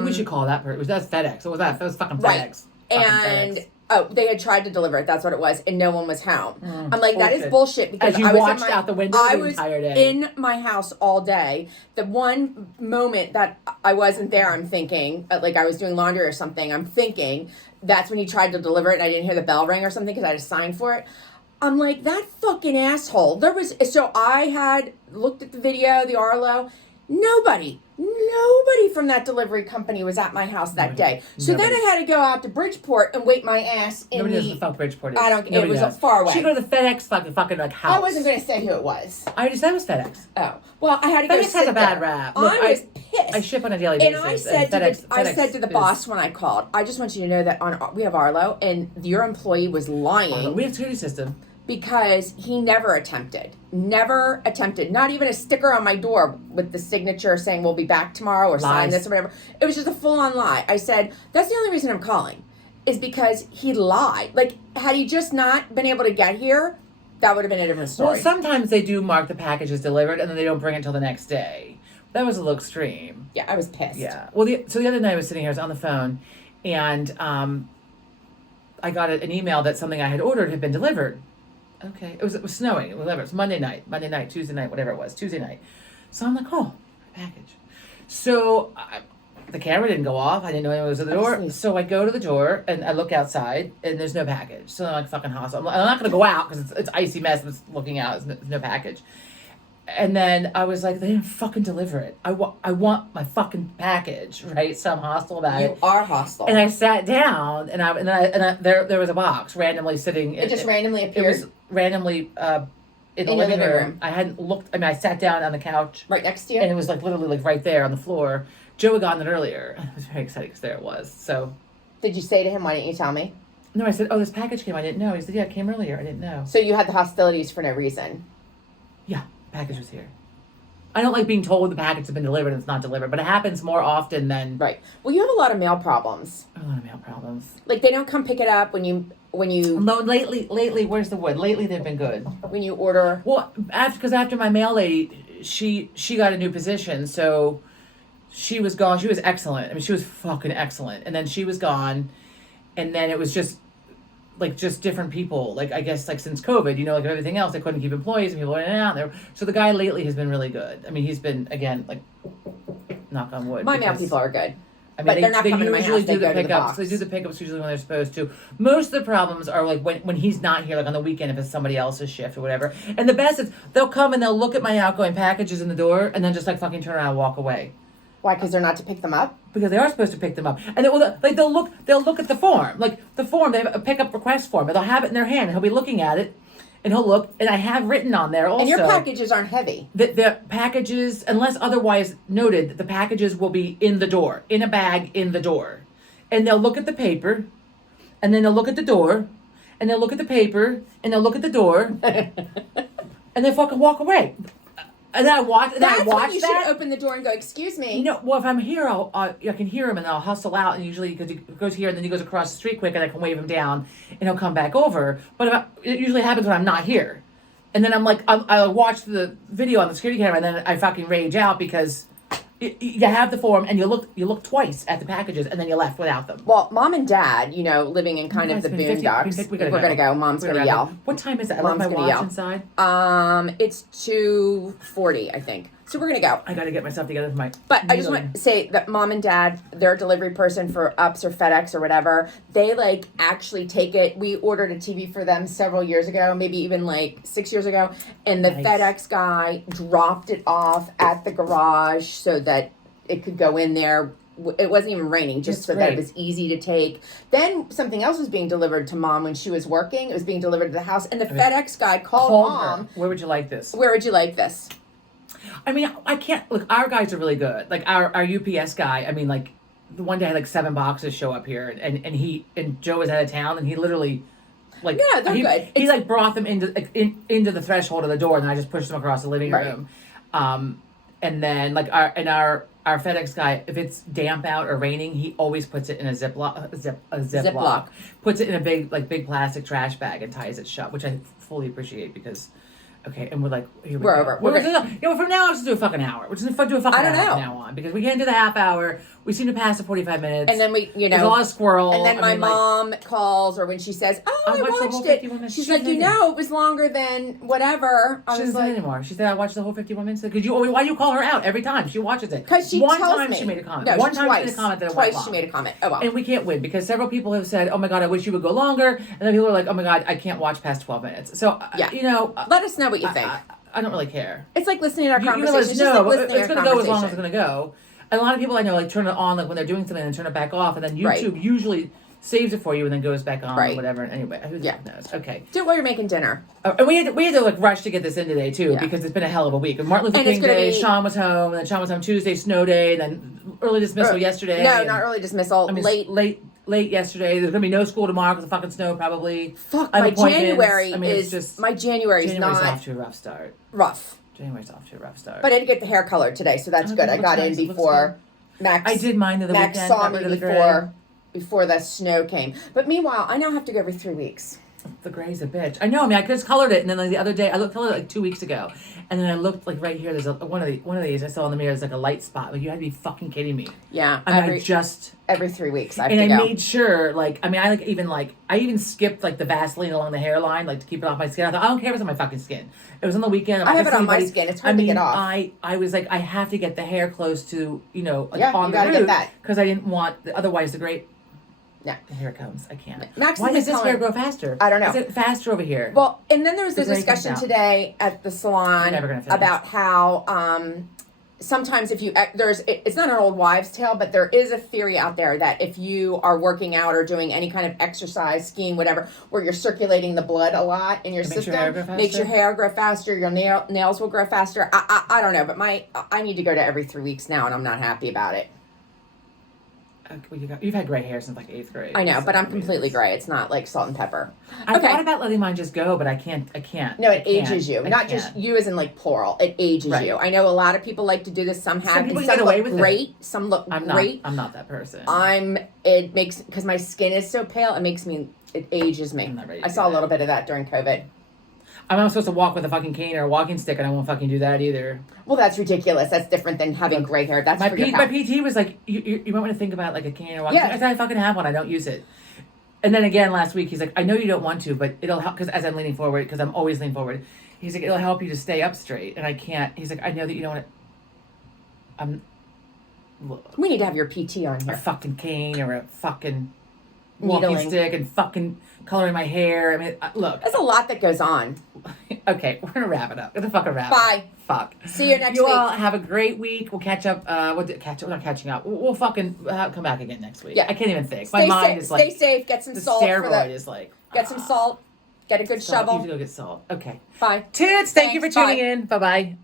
We should call that person. That's FedEx. What was that? That was fucking FedEx. Right. And FedEx. Oh, they had tried to deliver it. That's what it was, and no one was home. I'm like, that is bullshit. Because as you watched out the window the entire day. I was in my house all day. The one moment that I wasn't there, I'm thinking, I was doing laundry or something. I'm thinking that's when he tried to deliver it, and I didn't hear the bell ring or something because I had to sign for it. I'm like, that fucking asshole. So I had looked at the video, the Arlo. Nobody from that delivery company was at my house that day. So then I had to go out to Bridgeport and wait my ass in Nobody knows what the fuck Bridgeport is. It was far away. She go to the FedEx fucking house. I wasn't going to say who it was. I already said it was FedEx. Oh. Well, I had to go FedEx has a bad rap. Look, I was pissed. I ship on a daily basis. And I said to the boss when I called, I just want you to know that we have Arlo, and your employee was lying. We have a security system. Because he never attempted, not even a sticker on my door with the signature saying we'll be back tomorrow or sign this or whatever. It was just a full-on lie. I said, that's the only reason I'm calling, is because he lied. Had he just not been able to get here, That would have been a different story. Well, sometimes they do mark the package as delivered, and then they don't bring it till the next day. That was a little extreme. Yeah, I was pissed. Yeah. Well, so the other night I was sitting here, I was on the phone, and I got an email that something I had ordered had been delivered. Okay. It was snowing, whatever. It was Monday night, Tuesday night, whatever it was, Tuesday night. So I'm like, oh, package. So the camera didn't go off. I didn't know anyone was at the door. So I go to the door and I look outside and there's no package. So I'm like fucking hostile. I'm not going to go out because it's icy mess. It's looking out. There's no package. And then I was like, they didn't fucking deliver it. I want my fucking package, right? So I'm hostile about it. You are hostile. And I sat down and there was a box randomly sitting. It just randomly appeared. It was randomly in the living room. I hadn't looked. I mean, I sat down on the couch right next to you, and it was like literally like right there on the floor. Joe had gotten it earlier. I was very excited because there it was. So, did you say to him, "Why didn't you tell me?" No, I said, "Oh, this package came. I didn't know." He said, "Yeah, it came earlier. I didn't know." So you had the hostilities for no reason. Yeah, package was here. I don't like being told the package has been delivered and it's not delivered, but it happens more often than right. Well, you have a lot of mail problems. A lot of mail problems. Like they don't come pick it up when you. No, lately, where's the wood? Lately, they've been good. When you order. Well, after my mail lady, she got a new position, so she was gone. She was excellent. I mean, she was fucking excellent. And then she was gone, and then it was just different people. Like I guess like since COVID, like everything else, they couldn't keep employees and people were in and out there. So the guy lately has been really good. I mean, he's been again like knock on wood. My mail people are good. I mean, but they're not coming to my house. They do the pickups. They do the pickups usually when they're supposed to. Most of the problems are like when he's not here, like on the weekend if it's somebody else's shift or whatever. And the best is they'll come and they'll look at my outgoing packages in the door and then just like fucking turn around and walk away. Why? Because they're not to pick them up? Because they are supposed to pick them up, and they'll look at the form, like the form. They have a pickup request form, and they'll have it in their hand. And he'll be looking at it, and he'll look, and I have written on there also. And your packages aren't heavy. The packages, unless otherwise noted, the packages will be in the door, in a bag in the door, and they'll look at the paper, and then they'll look at the door, and they'll look at the paper, and they'll look at the door, and they fucking walk away. And then I watch. That's when you should open the door and go, "Excuse me." Well, if I'm here, I can hear him, and I'll hustle out. And usually, because he goes here, and then he goes across the street quick, and I can wave him down, and he'll come back over. But it usually happens when I'm not here, and then I'm like, I watch the video on the security camera, and then I fucking rage out because you have the form, and you look twice at the packages, and then you left without them. Well, Mom and Dad, living in kind of the boondocks. We're gonna go. Mom's gonna yell. What time is it? I Mom's left my gonna watch yell. inside. It's 2:40, I think. So we're gonna go. I gotta get myself together for my. But I just want to say that Mom and Dad, their delivery person for Ups or FedEx or whatever, they like actually take it. We ordered a TV for them several years ago, maybe even like 6 years ago, and the FedEx guy dropped it off at the garage so that it could go in there. It wasn't even raining, just so that it was easy to take. Then something else was being delivered to Mom when she was working. It was being delivered to the house, and the FedEx guy called Mom. Her. Where would you like this? Where would you like this? I mean, I can't look. Our guys are really good. Like our UPS guy. I mean, like the one day I had like 7 boxes show up here, and Joe was out of town, and he literally. Like, yeah, they're good. He like brought them into the threshold of the door, and I just pushed them across the living room. And then like our FedEx guy, if it's damp out or raining, he always puts it in a Ziploc. Puts it in a big plastic trash bag and ties it shut, which I fully appreciate because. Okay, and we're like, here we go. Over. From now on, let's just do a fucking hour. We're just going to do a fucking hour from now on because we can't do the half hour. We seem to pass the 45 minutes. And then there's a lot of squirrel. And then my mom calls, or when she says, "Oh, I watched it," she's like, "You know, it was longer than whatever." She doesn't anymore. She said, "I watched the whole 51 minutes." Because why do you call her out every time she watches it? Because she one tells time me. She made a comment. No, one time twice. she made a comment that it twice went long. She made a comment. Oh well. And we can't win because several people have said, "Oh my god, I wish you would go longer," and then people are like, "Oh my god, I can't watch past 12 minutes." So let us know what you think. I don't really care. It's like listening to our conversation. It's going to go as long as it's going to go. And a lot of people I know like turn it on like when they're doing something and turn it back off, and then YouTube usually saves it for you and then goes back on or whatever. And anyway, who knows? Okay. Do it while you're making dinner. And we had to like rush to get this in today too because it's been a hell of a week. And Martin Luther King Day, Sean was home, and then Sean was home Tuesday, snow day, and then early dismissal yesterday. No, not early dismissal. Late yesterday. There's gonna be no school tomorrow because of fucking snow probably. Fuck, my January is January's not off to a rough start. January's off to a rough start. But I did get the hair colored today, so that's good. I got in before Max. I did mine the weekend. Max saw me before the snow came. But meanwhile, I now have to go every 3 weeks. The gray's a bitch. I know. I mean, I just colored it, and then like the other day, colored it like 2 weeks ago, and then I looked like right here. There's one of these I saw in the mirror. There's like a light spot. Like you had to be fucking kidding me. Yeah, I mean, every 3 weeks I have and to I go. made sure, like, I mean, I even skipped like the Vaseline along the hairline, like to keep it off my skin. I thought I don't care if it's on my fucking skin. It was on the weekend. I have it on my skin. It's hard to get off. I was like, I have to get the hair close to like Yeah, on you the gotta root get that. because I didn't want otherwise the great. Yeah. Here it comes. I can't. Max Why does is this hair grow faster? I don't know. Is it faster over here? Well, and then there was The the gray comes discussion out. today at the salon never gonna finish. about how sometimes if you it's not an old wives' tale, but there is a theory out there that if you are working out or doing any kind of exercise, skiing, whatever, where you're circulating the blood a lot in your It makes system, your hair grow faster? makes your hair grow faster, your nails will grow faster. I don't know, but I need to go to every 3 weeks now, and I'm not happy about it. You've had gray hair since like 8th grade. I know, but I'm I mean, completely gray. It's not like salt and pepper. I thought about letting mine just go, but I can't. No, I it can't. ages you. I Not can't. just you as in like plural. It ages Right. you. I know a lot of people like to do this. Some have. people And get some away look with it. great. Some look great. I'm not that person. It makes, because my skin is so pale, it ages me. I'm not ready to I do saw a that. little bit of that during COVID. I'm not supposed to walk with a fucking cane or a walking stick, and I won't fucking do that either. Well, that's ridiculous. That's different than having gray hair. That's My for your my health. PT was like, you might want to think about like a cane or walking Yeah. stick. I said, I fucking have one. I don't use it. And then again last week, he's like, I know you don't want to, but it'll help, because as I'm leaning forward, because I'm always leaning forward, he's like, it'll help you to stay up straight. And I can't. He's like, I know that you don't want to. We need to have your PT on A here. fucking cane or a fucking walking Needling. stick and fucking coloring my hair. I mean, look. There's a lot that goes on. Okay, we're gonna wrap it up. Get the fucking wrap. Bye. Fuck. See you next You week. all have a great week. We'll catch up. We're not catching up. We'll fucking come back again next week. Yeah. I can't even think. Stay My mind safe. is like Stay safe. Get some the salt. steroid is like. Get some salt. Get a good salt. You shovel. have to go get salt. Okay. Bye. Tits. Thank you for Thanks. tuning in. Bye bye.